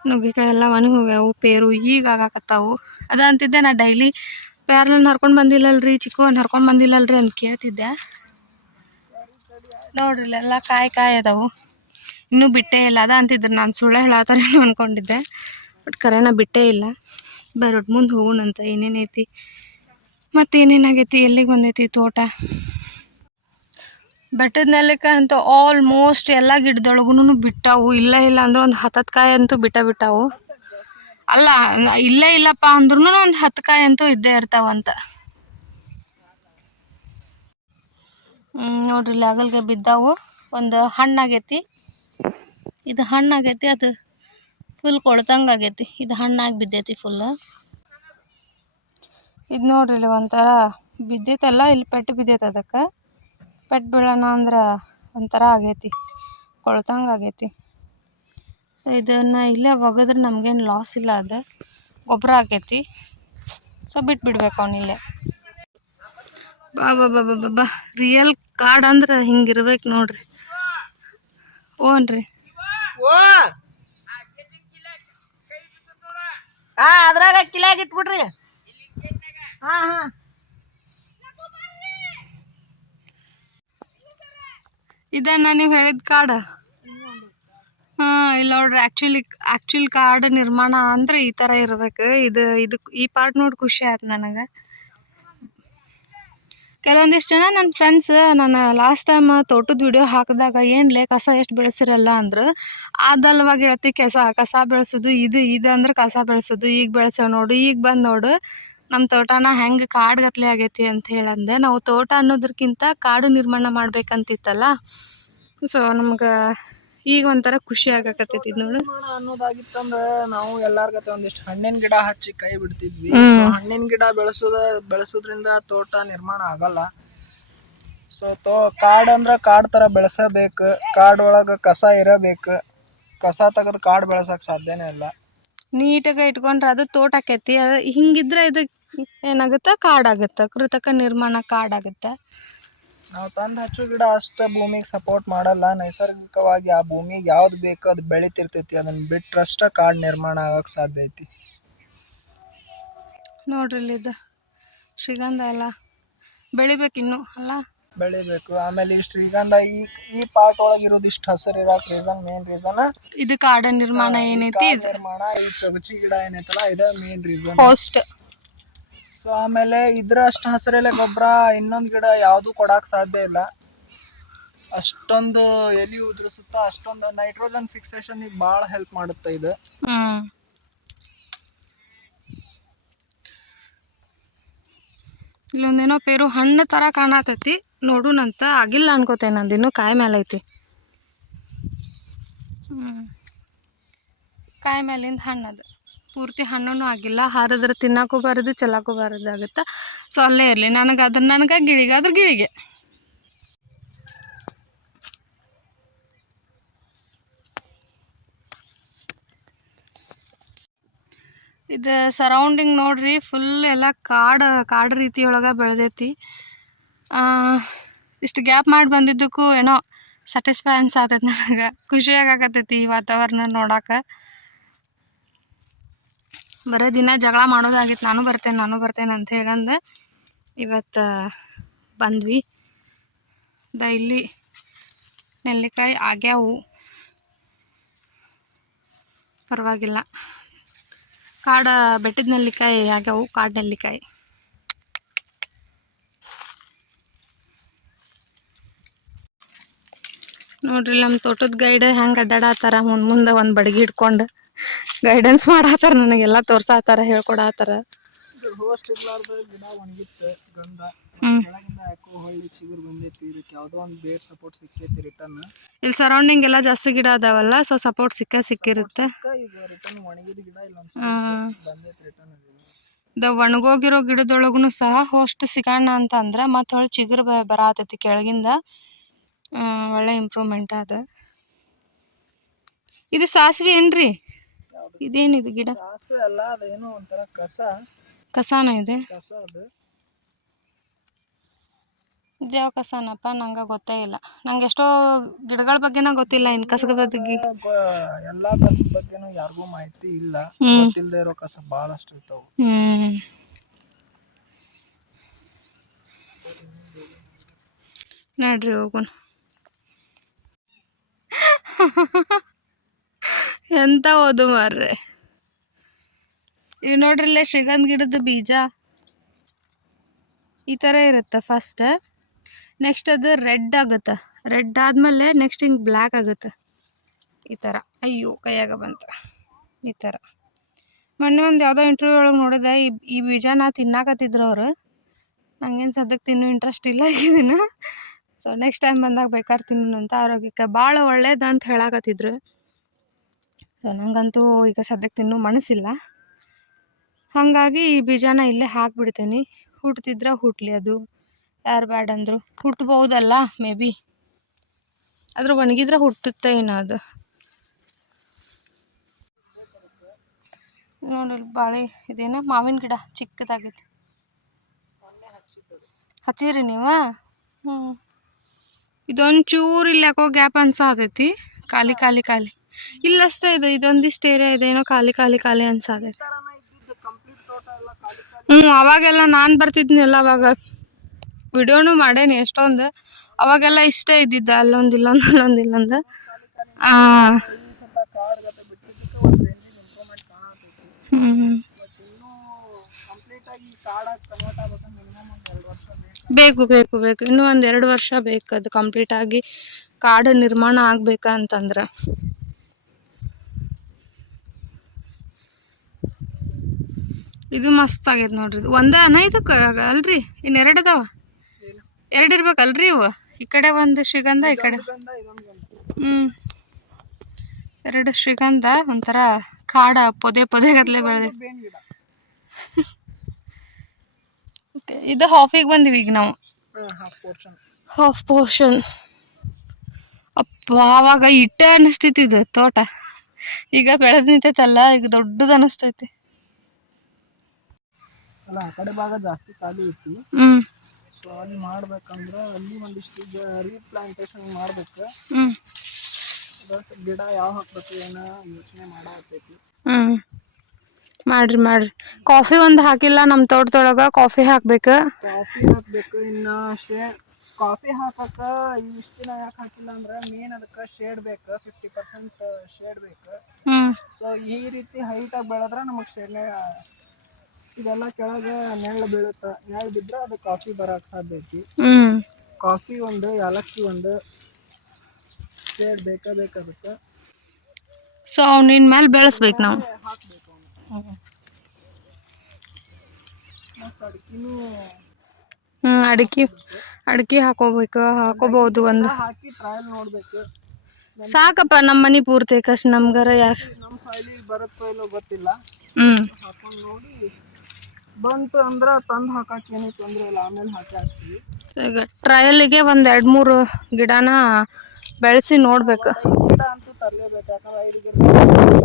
ನುಗ್ಗಿಕಾಯಿ ಎಲ್ಲ ಒಣಗಿ ಹೋಗ್ಯಾವು. ಪೇರು ಈಗ ಆಗಾಕತ್ತಾವು. ಅದ ಅಂತಿದ್ದೆ ನಾ ಡೈಲಿ ಪೇರ್ಲನ್ನ ಹರ್ಕೊಂಡು ಬಂದಿಲ್ಲಲ್ರಿ, ಚಿಕ್ಕವನ್ನ ಹರ್ಕೊಂಡು ಬಂದಿಲ್ಲಲ್ರಿ ಅಂತ ಕೇಳ್ತಿದ್ದೆ. ನೋಡ್ರಿ, ಇಲ್ಲೆಲ್ಲ ಕಾಯಿ ಅದಾವು, ಇನ್ನೂ ಬಿಟ್ಟೇ ಇಲ್ಲ. ಅದ ಅಂತಿದ್ರು, ನಾನು ಸುಳ್ಳು ಹೇಳತ್ತಾರೇನೋ ಅಂದ್ಕೊಂಡಿದ್ದೆ. ಬಟ್ ಕರೆನ ಬಿಟ್ಟೇ ಇಲ್ಲ. ಬರೋದು ಮುಂದೆ ಹೋಗೋಣಂತ. ಏನೇನೈತಿ ಮತ್ತೇನೇನಾಗೈತಿ, ಎಲ್ಲಿಗೆ ಬಂದೈತಿ ತೋಟ. ಬೆಟ್ಟದ ನೆಲ್ಲಿಕಾಯಿ ಅಂತೂ ಆಲ್ಮೋಸ್ಟ್ ಎಲ್ಲ ಗಿಡದೊಳಗೂ ಬಿಟ್ಟಾವು. ಇಲ್ಲ ಅಂದ್ರೆ ಒಂದು 10 ಕಾಯಿ ಅಂತೂ ಬಿಟ್ಟಾವು. ಅಲ್ಲ, ಇಲ್ಲಪ್ಪ ಅಂದ್ರೂ ಒಂದು 10 ಕಾಯಿ ಅಂತೂ ಇದ್ದೇ ಇರ್ತಾವಂತ. ನೋಡ್ರಿ, ಇಲ್ಲಿ ಅಗಲ್ಗೆ ಬಿದ್ದಾವು. ಒಂದು ಹಣ್ಣಾಗೈತಿ, ಇದು ಹಣ್ಣಾಗೈತಿ. ಅದು ಫುಲ್ ಕೊಳ್ತಂಗೆ ಆಗೈತಿ. ಇದು ಹಣ್ಣಾಗಿ ಬಿದ್ದೈತಿ ಫುಲ್. ಇದು ನೋಡ್ರಿ, ಇಲ್ಲಿ ಒಂಥರ ಬಿದ್ದೈತಲ್ಲ, ಇಲ್ಲಿ ಪೆಟ್ಟು ಬಿದ್ದೈತೆ. ಅದಕ್ಕೆ ಪೆಟ್ಟು ಬೀಳೋಣ ಅಂದ್ರೆ ಒಂಥರ ಆಗೈತಿ, ಕೊಳ್ತಂಗೆ ಆಗೈತಿ. ಇದನ್ನು ಇಲ್ಲೇ ಒಗೆದ್ರೆ ನಮಗೇನು ಲಾಸ್ ಇಲ್ಲ. ಅದು ಗೊಬ್ಬರ ಆಕೈತಿ. ಸೊ ಬಿಟ್ಬಿಡ್ಬೇಕು ಅವನಿಲ್ಲೇ. ಬಾ ರಿಯಲ್ ಕಾಡು ಅಂದ್ರೆ ಹಿಂಗಿರ್ಬೇಕು ನೋಡ್ರಿ. ಓನ್ರಿ, ಅದ್ರಾಗ ಕಿಲಾಗ ಇಟ್ಬಿಡ್ರಿ. ಇದನ್ನ ನೀವು ಹೇಳಿದ ಕಾಡು. ಇಲ್ಲ ನೋಡ್ರಿ, ಆ್ಯಕ್ಚುಲಿ ಕಾಡು ನಿರ್ಮಾಣ ಅಂದ್ರೆ ಈ ಥರ ಇರ್ಬೇಕು. ಇದು ಈ ಪಾರ್ಟ್ ನೋಡಿ ಖುಷಿ ಆಯ್ತು ನನಗೆ. ಕೆಲವೊಂದಿಷ್ಟು ಜನ ನನ್ನ ಫ್ರೆಂಡ್ಸ್ ನಾನು ಲಾಸ್ಟ್ ಟೈಮ್ ತೋಟದ ವಿಡಿಯೋ ಹಾಕಿದಾಗ ಏನ್ಲೇ ಕಸ ಎಷ್ಟು ಬೆಳೆಸಿರಲ್ಲ ಅಂದ್ರೆ, ಅದಲ್ವಾಗ ಹೇಳ್ತಿ ಕಸ ಬೆಳೆಸೋದು ಇದು ಅಂದ್ರೆ ಕಸ ಬೆಳೆಸೋದು. ಈಗ ಬೆಳೆಸೋ ನೋಡು, ಈಗ ಬಂದು ನೋಡು ನಮ್ಮ ತೋಟನ ಹೆಂಗೆ ಕಾಡುಗತ್ಲೆ ಆಗೈತಿ ಅಂತ ಹೇಳಂದೆ. ನಾವು ತೋಟ ಅನ್ನೋದಕ್ಕಿಂತ ಕಾಡು ನಿರ್ಮಾಣ ಮಾಡ್ಬೇಕಂತಿತ್ತಲ್ಲ. ಸೊ ನಮ್ಗೆ ಈಗ ಒಂಥರ ಖುಷಿ ಆಗಾಕತ್ತೈತಿ. ನೋಡು, ಅನ್ನೋದಾಗಿತ್ತಂದ್ರೆ ನಾವು ಎಲ್ಲಾರ ಗತೆ ಒಂದಿಷ್ಟು ಹಣ್ಣಿನ ಗಿಡ ಹಚ್ಚಿ ಕೈ ಬಿಡ್ತಿದ್ವಿ. ಸೊ ಹಣ್ಣಿನ ಗಿಡ ಬೆಳೆಸೋದ್ರಿಂದ ತೋಟ ನಿರ್ಮಾಣ ಆಗಲ್ಲ. ಸೊ ಕಾಡು ಅಂದ್ರೆ ಕಾಡು ಥರ ಬೆಳೆಸಬೇಕು. ಕಾಡೊಳಗೆ ಕಸ ಇರಬೇಕು. ಕಸ ತೆಗೆದು ಕಾಡು ಬೆಳೆಸೋಕೆ ಸಾಧ್ಯನೇ ಇಲ್ಲ. ನೀಟಾಗಿ ಇಟ್ಕೊಂಡ್ರೆ ಅದು ತೋಟ ಆಕೈತಿ. ಅದು ಹಿಂಗಿದ್ರೆ ಇದು ಏನಾಗುತ್ತೆ, ಕಾಡಾಗುತ್ತೆ. ಕೃತಕ ನಿರ್ಮಾಣ ಕಾಡಾಗುತ್ತೆ. ನಾವು ತಂದು ಹಚ್ಚೋ ಗಿಡ ಅಷ್ಟೇ ಭೂಮಿಗೆ ಸಪೋರ್ಟ್ ಮಾಡಲ್ಲ. ನೈಸರ್ಗಿಕವಾಗಿ ಆ ಭೂಮಿಗೆ ಯಾವ್ದು ಬೇಕೋ ಅದು ಬೆಳಿತಿರ್ತೈತಿ. ಅದನ್ನು ಬಿಟ್ರಷ್ಟೇ ಕಾಡು ನಿರ್ಮಾಣ ಆಗಕ್ಕೆ ಸಾಧ್ಯ ಐತಿ. ನೋಡ್ರಿ, ಇಲ್ಲಿದ್ದು ಶ್ರೀಗಂಧ ಎಲ್ಲ ಬೆಳಿಬೇಕಿನ್ನು ಅಲ್ಲ, ಬೆಳಿಬೇಕು. ಆಮೇಲೆ ಈ ಶ್ರೀಗಂಧ ಈ ಪಾರ್ಟ್ ಒಳಗೆ ಇರೋದು ಇಷ್ಟು ಹಸಿರು ಇರೋಕೆ ಮೇನ್ ರೀಸನ್ ಇದು ಕಾಡು ನಿರ್ಮಾಣ ಏನೈತಿ. ನಿರ್ಮಾಣ ಈ ಚೊಗಚಿ ಗಿಡ ಏನೈತಲ್ಲ, ಇದು ಮೇನ್ ರೀಸನ್ ಹೋಸ್ಟ್. ಸೊ ಆಮೇಲೆ ಇದ್ರ ಅಷ್ಟು ಹಸಿರೆಲೆ ಗೊಬ್ಬರ ಇನ್ನೊಂದು ಗಿಡ ಯಾವುದು ಕೊಡಕ್ಕೆ ಸಾಧ್ಯ ಇಲ್ಲ. ಅಷ್ಟೊಂದು ಎಲಿ ಉದುರಿಸುತ್ತ, ಅಷ್ಟೊಂದು ನೈಟ್ರೋಜನ್ ಫಿಕ್ಸೇಷನ್ ಭಾಳ ಹೆಲ್ಪ್ ಮಾಡುತ್ತೆ ಇದು. ಇಲ್ಲೊಂದೇನೋ ಪೇರು ಹಣ್ಣು ಥರ ಕಾಣತೈತಿ. ನೋಡುನಂತ ಆಗಿಲ್ಲ ಅನ್ಕೋತೇನೆ. ನಂದು ಇನ್ನೂ ಕಾಯಿ ಮೇಲೆ ಐತಿ. ಕಾಯಿ ಮೇಲಿಂದ ಹಣ್ಣದು ಪೂರ್ತಿ ಹಣ್ಣೂ ಆಗಿಲ್ಲ, ಹರಿದ್ರೆ ತಿನ್ನೋಕ್ಕೂ ಬಾರದು ಚೆಲ್ಲಕ್ಕೂ ಬಾರದಾಗುತ್ತೆ. ಸೊ ಅಲ್ಲೇ ಇರಲಿ, ನನಗೆ ಗಿಳಿಗೆ ಅದ್ರ ಗಿಳಿಗೆ. ಇದು ಸರೌಂಡಿಂಗ್ ನೋಡ್ರಿ, ಫುಲ್ ಎಲ್ಲ ಕಾಡು ರೀತಿಯೊಳಗೆ ಬೆಳೆದೈತಿ. ಇಷ್ಟು ಗ್ಯಾಪ್ ಮಾಡಿ ಬಂದಿದ್ದಕ್ಕೂ ಏನೋ ಸ್ಯಾಟಿಸ್ಫೈ ಅನ್ಸಾತೈತಿ ನನಗೆ, ಖುಷಿಯಾಗತ್ತೈತಿ ಈ ವಾತಾವರಣ ನೋಡಕ್ಕೆ. ಬರೀ ದಿನ ಜಗಳ ಮಾಡೋದಾಗಿತ್ತು, ನಾನು ಬರ್ತೇನೆ ಅಂತ ಹೇಳಂದು ಇವತ್ತು ಬಂದ್ವಿ. ಇಲ್ಲಿ ನೆಲ್ಲಿಕಾಯಿ ಆಗ್ಯಾವು, ಪರವಾಗಿಲ್ಲ. ಬೆಟ್ಟದ ನೆಲ್ಲಿಕಾಯಿ ಆಗ್ಯಾವು, ಕಾಡು ನೆಲ್ಲಿಕಾಯಿ. ನೋಡ್ರಿ ನಮ್ಮ ತೋಟದ ಗೈಡ್ ಹೆಂಗೆ ಅಡ್ಡಾಡತ್ತಾರ, ಮುಂದೆ ಒಂದು ಬಡಗಿ ಹಿಡ್ಕೊಂಡು ಗೈಡೆನ್ಸ್ ಮಾಡತ್ತಾರ, ನನಗೆಲ್ಲ ತೋರ್ಸಾತಾರ, ಹೇಳ್ಕೊಡತ್ತಾರ. ಹೋಸ್ಟ್ ಇರ್ಲಾರ್ದ ಗಿಡ ಒಣಗಿತ್ತು, ಗಂಧ ಕೆಳಗಿಂದ ಯಾಕೋ ಹೊಳ್ಳಿ ಚಿಗುರು ಬಂದೈತಿ. ಇದಕ್ಕೆ ಯಾವುದೋ ಒಂದು ಬೇರ್ ಸಪೋರ್ಟ್ ಸಿಕ್ಕೈತಿ ರಿಟರ್ನ್. ಇಲ್ಲಿ ಸರೌಂಡಿಂಗ್ ಎಲ್ಲ ಜಾಸ್ತಿ ಗಿಡ ಅದಾವಲ್ಲ, ಸೊ ಸಪೋರ್ಟ್ ಸಿಕ್ಕಿರುತ್ತೆ. ಈಗ ರಿಟರ್ನ್ ಒಣಗಿದ ಗಿಡ ಇಲ್ಲ ಬಂದೈತಿ ರಿಟರ್ನ್. ಒಣಗೋಗಿರೋ ಗಿಡದೊಳಗೂ ಸಹ ಹೋಸ್ಟ್ ಸಿಗೋಣ ಅಂತ ಅಂದ್ರೆ ಮತ್ತೆ ಹೊಳ್ಳಿ ಚಿಗುರು ಬರತೈತಿ ಕೆಳಗಿಂದ. ಒಳ್ಳೆ ಇಂಪ್ರೂವ್ಮೆಂಟ್ ಅದ. ಇದು ಸಾಸಿವೆ ಏನ್ರಿ? ಇದೇನಿದು ಗಿಡ? ಸಾಸಿವೆ ಅಲ್ಲ, ಅದೇನೋ ಒಂಥರ ಕಸಾನ ಇದೆ. ಕಸ ಅದು. ಇದ್ಯಾವ ಕಸನಪ್ಪ, ನಂಗೆ ಗೊತ್ತೇ ಇಲ್ಲ. ನಂಗೆ ಎಷ್ಟೋ ಗಿಡಗಳ ಬಗ್ಗೆನ ಗೊತ್ತಿಲ್ಲ, ಇನ್ನು ಕಸದ ಬಗ್ಗೆ ಎಲ್ಲಾ ಕಸದ ಬಗ್ಗೆನೂ ಯಾರಿಗೂ ಮಾಹಿತಿ ಇಲ್ಲ. ಗೊತ್ತಿಲ್ಲದೆ ಇರೋ ಕಸ ಭಾಳಷ್ಟು ಇರ್ತಾವ. ನೋಡ್ರಿ ಹೋಗೋಣ. ಎಂತ ಓದು ಮಾರ್ರೆ. ಇವ್ ನೋಡ್ರಿ, ಇಲ್ಲೇ ಶ್ರೀಗಂಧ ಗಿಡದ ಬೀಜ ಈ ಥರ ಇರುತ್ತೆ ಫಸ್ಟ್. ನೆಕ್ಸ್ಟ್ ಅದು ರೆಡ್ ಆಗುತ್ತೆ, ರೆಡ್ ಆದಮೇಲೆ ನೆಕ್ಸ್ಟ್ ಹಿಂಗೆ ಬ್ಲ್ಯಾಕ್ ಆಗುತ್ತೆ ಈ ಥರ. ಅಯ್ಯೋ ಕೈಯಾಗ ಬಂತ ಈ ಥರ. ಮೊನ್ನೆ ಒಂದು ಯಾವುದೋ ಇಂಟರ್ವ್ಯೂ ಒಳಗೆ ನೋಡಿದೆ, ಈ ಬೀಜನ ತಿನ್ನಾಕತ್ತಿದ್ರು ಅವರು. ನಂಗೇನು ಸದ್ಯಕ್ಕೆ ತಿನ್ನೋ ಇಂಟ್ರೆಸ್ಟ್ ಇಲ್ಲ ಈಗಿನ. ಸೊ ನೆಕ್ಸ್ಟ್ ಟೈಮ್ ಬಂದಾಗ ಬೇಕಾದ್ರೆ ತಿನ್ನೋಣಂತ, ಆರೋಗ್ಯಕ್ಕೆ ಭಾಳ ಒಳ್ಳೇದು ಅಂತ ಹೇಳಕತ್ತಿದ್ರು. ಸೊ ನಂಗಂತೂ ಈಗ ಸದ್ಯಕ್ಕೆ ತಿನ್ನೋ ಮನಸ್ಸಿಲ್ಲ, ಹಾಗಾಗಿ ಈ ಬೀಜನ ಇಲ್ಲೇ ಹಾಕಿಬಿಡ್ತೀನಿ. ಹುಟ್ತಿದ್ರೆ ಹುಟ್ಟಲಿ, ಅದು ಯಾರು ಬ್ಯಾಡ ಅಂದರು. ಹುಟ್ಬೋದಲ್ಲ ಮೇ ಬಿ, ಆದ್ರೆ ಒಣಗಿದ್ರೆ ಹುಟ್ಟುತ್ತೆ ಏನೋ ಅದು. ನೋಡಿ ಬಾಳೆ ಇದೇನ ಮಾವಿನ ಗಿಡ ಚಿಕ್ಕದಾಗೈತಿ. ಹಚ್ಚಿರಿ ನೀವು? ಇದೊಂಚೂರು ಇಲ್ಲಿ ಯಾಕೋ ಗ್ಯಾಪ್ ಅನ್ಸಾತೈತಿ, ಖಾಲಿ ಇಲ್ಲಷ್ಟೇ ಇದೆ. ಇದೊಂದಿಷ್ಟು ಏರಿಯಾ ಇದೆ ಏನೋ ಖಾಲಿ ಅನ್ಸಾತೈತಿ. ಅವಾಗೆಲ್ಲ ನಾನು ಬರ್ತಿದ್ನಲ್ಲ, ಅವಾಗ ವಿಡಿಯೋನು ಮಾಡೇನಿ ಎಷ್ಟೊಂದು. ಅವಾಗೆಲ್ಲ ಇಷ್ಟೇ ಇದ್ದಿದ್ದ, ಅಲ್ಲೊಂದು ಇಲ್ಲೊಂದು. ಬೇಕು ಇನ್ನೂ 1-2 ವರ್ಷ ಬೇಕು ಅದು ಕಂಪ್ಲೀಟ್ ಆಗಿ ಕಾಡು ನಿರ್ಮಾಣ ಆಗ್ಬೇಕಂತಂದ್ರೆ. ಇದು ಮಸ್ತ್ ಆಗೈತೆ ನೋಡ್ರಿ. ಇದು ಒಂದನ ಇದಕ್ಕೆ ಅಲ್ರಿ, ಇನ್ನು 2 ಅದಾವ? 2 ಇರ್ಬೇಕಲ್ರಿ ಇವು? ಈ ಕಡೆ ಒಂದು ಶ್ರೀಗಂಧ, ಈ ಕಡೆ 2 ಶ್ರೀಗಂಧ. ಒಂಥರ ಕಾಡ ಪೊದೆ ಗದ್ಲೆ ಬೆಳೆದ. ಇದು ಹಾಫಿಗೆ ಬಂದಿವಿ ಈಗ ನಾವು, ಹಾಫ್ ಪೋರ್ಷನ್. ಅಪ್ಪ ಆವಾಗ ಇಟ್ಟ ಅನಿಸ್ತೈತಿ ಇದು ತೋಟ, ಈಗ ಬೆಳೆದ್ ನಿಂತೈತಲ್ಲ, ಈಗ ದೊಡ್ಡದು ಅನಿಸ್ತೈತಿ. ಅಲ್ಲ ಆ ಕಡೆ ಭಾಗ ಜಾಸ್ತಿ ಖಾಲಿ ಐತಿ. ಸೊ ಅಲ್ಲಿ ಮಾಡ್ಬೇಕಂದ್ರೆ ಅಲ್ಲಿ ಒಂದಿಷ್ಟು ರೀಪ್ಲಾಂಟೇಶನ್ ಮಾಡ್ಬೇಕು. ಗಿಡ ಯಾವ ಹಾಕ್ಬೇಕು ಏನೋ ಯೋಚನೆ ಮಾಡಾಕೈತಿ. ಮಾಡ್ರಿ. ಕಾಫಿ ಒಂದು ಹಾಕಿಲ್ಲ ನಮ್ಮ ತೋಟದೊಳಗ, ಕಾಫಿ ಹಾಕ್ಬೇಕು. ಇನ್ನು ಕಾಫಿ ಹಾಕಕ್ಕ ಇಷ್ಟು ದಿನ ಯಾಕೆ ಹಾಕಿಲ್ಲ ಅಂದ್ರೆ ಮೇನ್ ಅದಕ್ಕೆ ಶೇಡ್ ಬೇಕು, 50% ಶೇಡ್ ಬೇಕು. ಸೊ ಈ ರೀತಿ ಹೈಟಾಗಿ ಬೆಳೆದ್ರೆ ನಮಗೆ ಶೇಡ್, ಇದೆಲ್ಲ ಕೆಳಗೆ ನೆರಳು ಬೀಳುತ್ತೆ. ನೆರಳು ಬಿದ್ದರೆ ಅದು ಕಾಫಿ ಬರಕ್ಕೆ ಸಾಧ್ಯ ಐತಿ. ಕಾಫಿ ಒಂದು, ಏಲಕ್ಕಿ ಒಂದು ಶೇಡ್ ಬೇಕಾಗುತ್ತೆ. ಸೊ ಅವನಿನ್ ಮೇಲೆ ಬೆಳೆಸ್ಬೇಕು ನಾವು. ಹಾಕ್ಬೇಕು ಅವನು. ಅಡಿಕೆ ಹಾಕೋಬೇಕು, ಹಾಕೋಬಹುದು. ಒಂದು ಹಾಕಿ ಟ್ರಯಲ್ ನೋಡ್ಬೇಕು. ಸಾಕಪ್ಪ ನಮ್ಮ ಮನಿ ಪೂರ್ತಿ ಕಷ್ಟ ನಮ್ಗಾರ ಯಾಕೆ. ನಮ್ಮ ಸಾಯಿಲಿಗೆ ಬರುತ್ತೋ ಇಲ್ಲೋ ಗೊತ್ತಿಲ್ಲ. ಹಾಕೊಂಡು ನೋಡಿ ಬಂತು ಅಂದ್ರೆ ತಂದು ಹಾಕಕ್ಕೆ ಏನೂ ತೊಂದರೆ ಇಲ್ಲ, ಆಮೇಲೆ ಹಾಕ್ತೀವಿ. ಈಗ ಟ್ರಯಲಿಗೆ ಒಂದು 2-3 ಗಿಡನ ಬೆಳೆಸಿ ನೋಡ್ಬೇಕು. ಗಿಡ ಅಂತೂ ತರಲೇಬೇಕು, ಯಾಕಂದ್ರೆ 5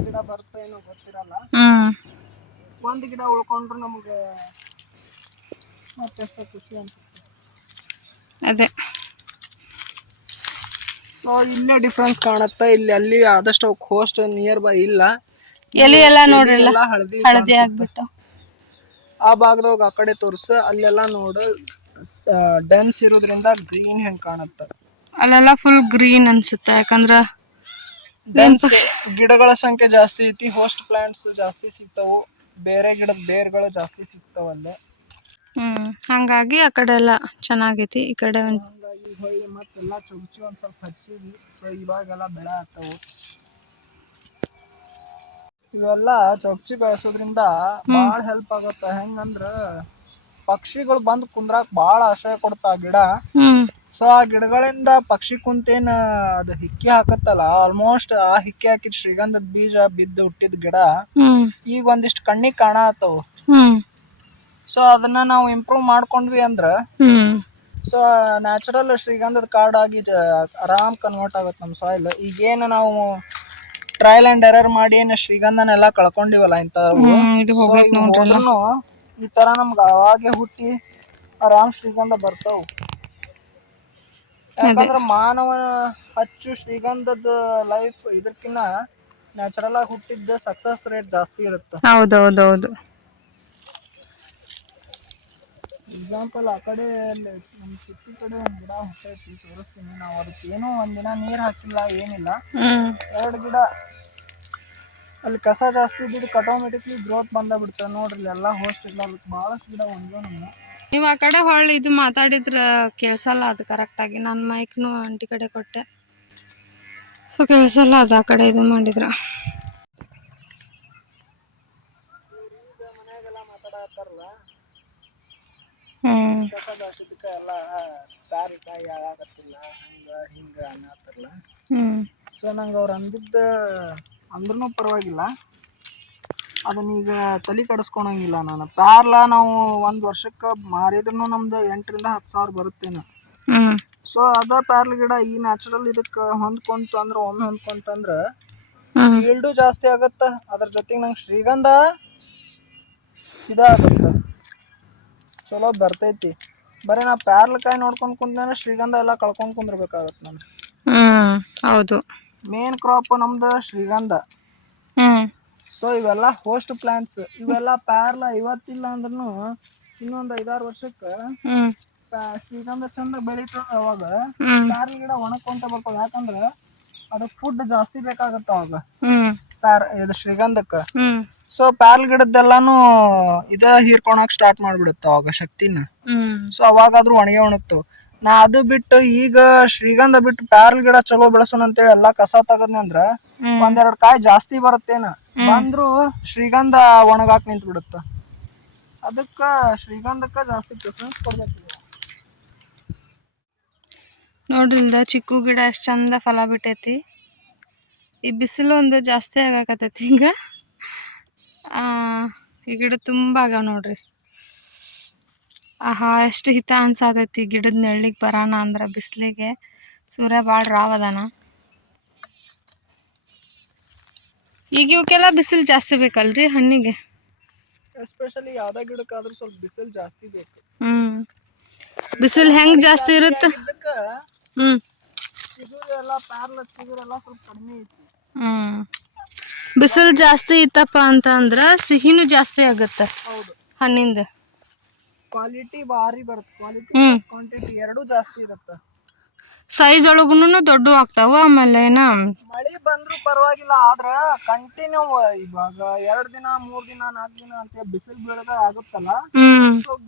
ಗಿಡ ಬರುತ್ತೆ ಏನೋ ಗೊತ್ತಿರಲ್ಲ. ಒಂದು ಗಿಡ ಉಳ್ಕೊಂಡ್ರು ನಮಗೆ ಮತ್ತೆಷ್ಟೋ ಖುಷಿ ಅನ್ಸುತ್ತೆ. ಅದೇ ಸೊ ಇಲ್ಲೇ ಡಿಫ್ರೆನ್ಸ್ ಕಾಣುತ್ತೆ, ಇಲ್ಲಿ ಅಲ್ಲಿ ಆದಷ್ಟು ಹೋಸ್ಟ್ ನಿಯರ್ ಬೈ ಇಲ್ಲ. ಎಲೆ ಎಲ್ಲ ನೋಡ್ರಿಲ್ಲ ಹಳದಿ ಆಗ್ಬಿಟ್ಟು ಆ ಭಾಗದಾಗ ಆ ಕಡೆ ತೋರ್ಸ, ಅಲ್ಲೆಲ್ಲ ನೋಡು ಡೆನ್ಸ್ ಇರೋದ್ರಿಂದ ಗ್ರೀನ್ ಹೆಂಗ್ ಕಾಣುತ್ತೆ. ಅಲ್ಲೆಲ್ಲ ಫುಲ್ ಗ್ರೀನ್ ಅನ್ಸುತ್ತೆ, ಯಾಕಂದ್ರ ಗಿಡಗಳ ಸಂಖ್ಯೆ ಜಾಸ್ತಿ ಐತಿ, ಹೋಸ್ಟ್ ಪ್ಲಾಂಟ್ಸ್ ಜಾಸ್ತಿ ಸಿಗ್ತಾವು, ಬೇರೆ ಗಿಡದ ಬೇರ್ಗಳು ಜಾಸ್ತಿ ಸಿಗ್ತಾವಲ್ಲೇ. ಹಂಗಾಗಿ ಆ ಕಡೆ ಎಲ್ಲ ಚೆನ್ನಾಗೈತಿ. ಈ ಕಡೆ ಹಂಗಾಗಿ ಹೊಳ್ಳಿ ಮತ್ತೆಲ್ಲ ಚೊಂಚಿ ಒಂದ್ ಸ್ವಲ್ಪ ಹಚ್ಚಿದ್ವಿ. ಸೊ ಇವಾಗೆಲ್ಲ ಬೆಳೆ ಆಗ್ತಾವು. ಇವೆಲ್ಲ ಚೊಚ್ಚಿ ಬೆಳೆಸೋದ್ರಿಂದ ಭಾಳ ಹೆಲ್ಪ್ ಆಗುತ್ತೆ. ಹೆಂಗಂದ್ರ ಪಕ್ಷಿಗಳು ಬಂದು ಕುಂದ್ರಾಕ್ ಭಾಳ ಆಶ್ರಯ ಕೊಡ್ತಾವ ಗಿಡ. ಸೊ ಆ ಗಿಡಗಳಿಂದ ಪಕ್ಷಿ ಕುಂತೇನ ಅದು ಹಿಕ್ಕಿ ಹಾಕತ್ತಲ್ಲ, ಆಲ್ಮೋಸ್ಟ್ ಆ ಹಿಕ್ಕಿ ಹಾಕಿದ ಶ್ರೀಗಂಧದ ಬೀಜ ಬಿದ್ದು ಹುಟ್ಟಿದ ಗಿಡ ಈಗ ಒಂದಿಷ್ಟು ಕಣ್ಣಿಗೆ ಕಾಣತ್ತವು. ಸೊ ಅದನ್ನ ನಾವು ಇಂಪ್ರೂವ್ ಮಾಡ್ಕೊಂಡ್ವಿ ಅಂದ್ರ ಸೊ ನ್ಯಾಚುರಲ್ ಶ್ರೀಗಂಧದ ಕಾಡಾಗಿ ಆರಾಮ್ ಕನ್ವರ್ಟ್ ಆಗುತ್ತೆ ನಮ್ಮ ಸಾಯಿಲ್. ಈಗೇನು ನಾವು ಟ್ರಯಲ್ ಅಂಡ್ ಎರರ್ ಮಾಡಿ ಏನು ಶ್ರೀಗಂಧನೆಲ್ಲ ಕಳ್ಕೊಂಡಿವಲ್ಲ ಇಂಥವು, ಈ ತರ ನಮ್ಗೆ ಅವಾಗೆ ಹುಟ್ಟಿ ಆರಾಮ್ ಶ್ರೀಗಂಧ ಬರ್ತಾವ. ಯಾಕಂದ್ರೆ ಮಾನವನ ಹಚ್ಚು ಶ್ರೀಗಂಧದ ಲೈಫ್ ಇದಕ್ಕಿನ್ನ ನ್ಯಾಚುರಲ್ ಆಗಿ ಹುಟ್ಟಿದ್ದ ಸಕ್ಸಸ್ ರೇಟ್ ಜಾಸ್ತಿ ಇರುತ್ತೆ. ಹೌದೌದೌದು. ಎಕ್ಸಾಂಪಲ್ ಆ ಕಡೆ ನಮ್ಮ ಸಿಟಿ ಕಡೆ ಒಂದು ಗಿಡ ಹುಟ್ಟೈತಿ, ತೋರಿಸ್ತೀನಿ. ನಾವು ಅದಕ್ಕೆ ಏನೂ ಒಂದಿನ ನೀರು ಹಾಕಿಲ್ಲ, ಏನಿಲ್ಲ. 2 ಗಿಡ ಅಲ್ಲಿ ಕಸ ಜಾಸ್ತಿ ಇದ್ದಿದ್ದು ಆಟೋಮೆಟಿಕ್ಲಿ ಗ್ರೋತ್ ಬಂದ ನೋಡ್ರಿ. ಎಲ್ಲ ಹೋಸ್ಟ್ ಇಲ್ಲ, ಅದಕ್ಕೆ ಭಾಳಷ್ಟು ಗಿಡ ಒಂದೇ ನಮ್ಮ. ನೀವು ಆ ಕಡೆ ಹೊಳ್ಳಿ ಇದು ಮಾತಾಡಿದ್ರ ಕೇಳಿಸಲ್ಲ ಅದು ಕರೆಕ್ಟಾಗಿ. ನನ್ನ ಮೈಕ್ನು ಆಂಟಿ ಕಡೆ ಕೊಟ್ಟೆ, ಕೇಳಿಸಲ್ಲ ಅದು ಆ ಕಡೆ ಇದು ಮಾಡಿದ್ರ. ಮನ್ಯಾಗೆಲ್ಲ ಮಾತಾಡತ್ತಾರಲ್ಲ, ಕಸ ಜಾಸ್ತಿದಕ್ಕೆ ಎಲ್ಲ ಕಾಯಿ ಆಗತ್ತಿಲ್ಲ ಹಿಂಗ ಅನ್ನತ್ತಾರಲ್ಲ. ಸೊ ನಂಗೆ ಅವ್ರು ಅಂದ್ರೂ ಪರವಾಗಿಲ್ಲ, ಅದನ್ನೀಗ ತಲೆ ಕೆಡಿಸ್ಕೊಳಂಗಿಲ್ಲ ನಾನು. ಪ್ಯಾರ್ಲ ನಾವು 1 ವರ್ಷಕ್ಕೆ ಮಾರಿದ್ರೂ ನಮ್ದು 8,000 to 10,000 ಬರುತ್ತೇನೆ. ಸೊ ಅದ ಪ್ಯಾರ್ಲ ಗಿಡ ಈ ನ್ಯಾಚುರಲ್ ಇದಕ್ಕೆ ಒಮ್ಮೆ ಹೊಂದ್ಕೊಂತಂದ್ರೆ ಈಲ್ಡು ಜಾಸ್ತಿ ಆಗುತ್ತೆ. ಅದ್ರ ಜೊತೆಗೆ ನಂಗೆ ಶ್ರೀಗಂಧ ಇದಾಗುತ್ತೆ, ಚಲೋ ಬರ್ತೈತಿ. ಬರೀ ನಾ ಪ್ಯಾರ್ಲಕಾಯಿ ನೋಡ್ಕೊಂಡು ಕುಂದ್ರೆ ಶ್ರೀಗಂಧ ಎಲ್ಲ ಕಳ್ಕೊಂಡು ಕುಂದಿರ್ಬೇಕಾಗತ್ತೆ ನಾನು. ಹೌದು, ಮೇನ್ ಕ್ರಾಪ್ ನಮ್ದು ಶ್ರೀಗಂಧ. ಸೊ ಇವೆಲ್ಲ ಹೋಸ್ಟ್ ಪ್ಲಾಂಟ್ಸ್. ಇವೆಲ್ಲ ಪ್ಯಾರ್ಲ ಇವತ್ತಿಲ್ಲ ಅಂದ್ರೂ ಇನ್ನೊಂದು 5-6 ವರ್ಷಕ್ಕೆ ಶ್ರೀಗಂಧ ಚಂದ ಬೆಳೀತದ. ಅವಾಗ ಪ್ಯಾರ್ಲ ಗಿಡ ಒಣಕೊಂತ ಬರ್ತಾವ, ಯಾಕಂದ್ರೆ ಅದಕ್ಕೆ ಫುಡ್ ಜಾಸ್ತಿ ಬೇಕಾಗತ್ತ ಅವಾಗ ಇದು ಶ್ರೀಗಂಧಕ್ಕೆ. ಸೊ ಪ್ಯಾರ್ಲ ಗಿಡದ್ದೆಲ್ಲಾನು ಹೀರ್ಕೊಳಕ್ ಸ್ಟಾರ್ಟ್ ಮಾಡ್ಬಿಡುತ್ತ ಅವಾಗ ಶಕ್ತಿನ. ಸೊ ಅವಾಗಾದ್ರೂ ಒಣಗ್ತಾವ. ನಾ ಅದು ಬಿಟ್ಟು ಈಗ ಶ್ರೀಗಂಧ ಬಿಟ್ಟು ಪ್ಯಾರ್ಲ ಗಿಡ ಚಲೋ ಬೆಳೆಸೋಣ ಅಂತೇಳಿ ಎಲ್ಲಾ ಕಸ ತಗದ್ನಿ ಅಂದ್ರ 1-2 ಕಾಯಿ ಜಾಸ್ತಿ ಬರುತ್ತೇನ, ಬಂದ್ರು ಶ್ರೀಗಂಧ ಒಣಗಾಕ್ ನಿಂತ ಬಿಡುತ್ತ. ಅದಕ್ಕ ಶ್ರೀಗಂಧಕ್ಕ ಜಾಸ್ತಿ ಪ್ರಿಫರೆನ್ಸ್ ಕೊಡ್ಬೇಕು. ನೋಡ್ರಿ ಚಿಕ್ಕು ಗಿಡ ಎಷ್ಟು ಚಂದ ಫಲ ಬಿಟ್ಟೈತಿ. ಈ ಬಿಸಿಲು ಒಂದು ಜಾಸ್ತಿ ಆಗಾಕತ್ತೈತಿ ಈಗ. ಈ ಗಿಡ ತುಂಬ ಆಗ್ಯಾವ ನೋಡ್ರಿ. ಆಹಾ, ಎಷ್ಟು ಹಿತ ಅನ್ಸಾತೈತಿ ಗಿಡದ ನೆರಳಿಗೆ ಬರೋಣ ಅಂದ್ರೆ. ಬಿಸಿಲಿಗೆ ಸೂರ್ಯ ಭಾಳ ರಾವದಾನ. ಈಗ ಇವಕ್ಕೆಲ್ಲ ಬಿಸಿಲು ಜಾಸ್ತಿ ಬೇಕಲ್ರಿ ಹಣ್ಣಿಗೆ. ಎಸ್ಪೆಷಲಿ ಯಾವ್ದೇ ಗಿಡಕ್ಕಾದ್ರೂ ಸ್ವಲ್ಪ ಬಿಸಿಲು ಜಾಸ್ತಿ ಬೇಕು. ಬಿಸಿಲು ಹೆಂಗ್ ಜಾಸ್ತಿ ಇರುತ್ತೆ, ಚಿಗುರೆಲ್ಲ ಪ್ಯಾರ್ಲ ಚಿಗುರೆಲ್ಲ ಸ್ವಲ್ಪ ಕಡಿಮೆ ಐತಿ. ಬಿಸಿಲು ಜಾಸ್ತಿ ಇತ್ತಪ್ಪ ಅಂತಂದ್ರ ಸಿಹಿನೂ ಜಾಸ್ತಿ ಆಗತ್ತೆ. ಹೌದು, ಹಣ್ಣಿಂದ ಕ್ವಾಲಿಟಿ ಭಾರಿ ಬರುತ್ತೆ. ಕ್ವಾಲಿಟಿ ಕ್ವಾಂಟಿಟಿ ಎರಡೂ ಜಾಸ್ತಿ ಇರುತ್ತೆ. ಸೈಜ್ ಒಳಗುನು ದೊಡ್ಡ ಆಗ್ತಾವ. ಆಮೇಲೆ ಮಳಿ ಬಂದ್ರು ಪರವಾಗಿಲ್ಲ, ಆದ್ರ ಕಂಟಿನ್ಯೂ ಇವಾಗ 2 ದಿನ 3 ದಿನ 4 ದಿನ ಅಂತ ಬಿಸಿಲು ಬೀಳದ ಆಗುತ್ತಲ್ಲ,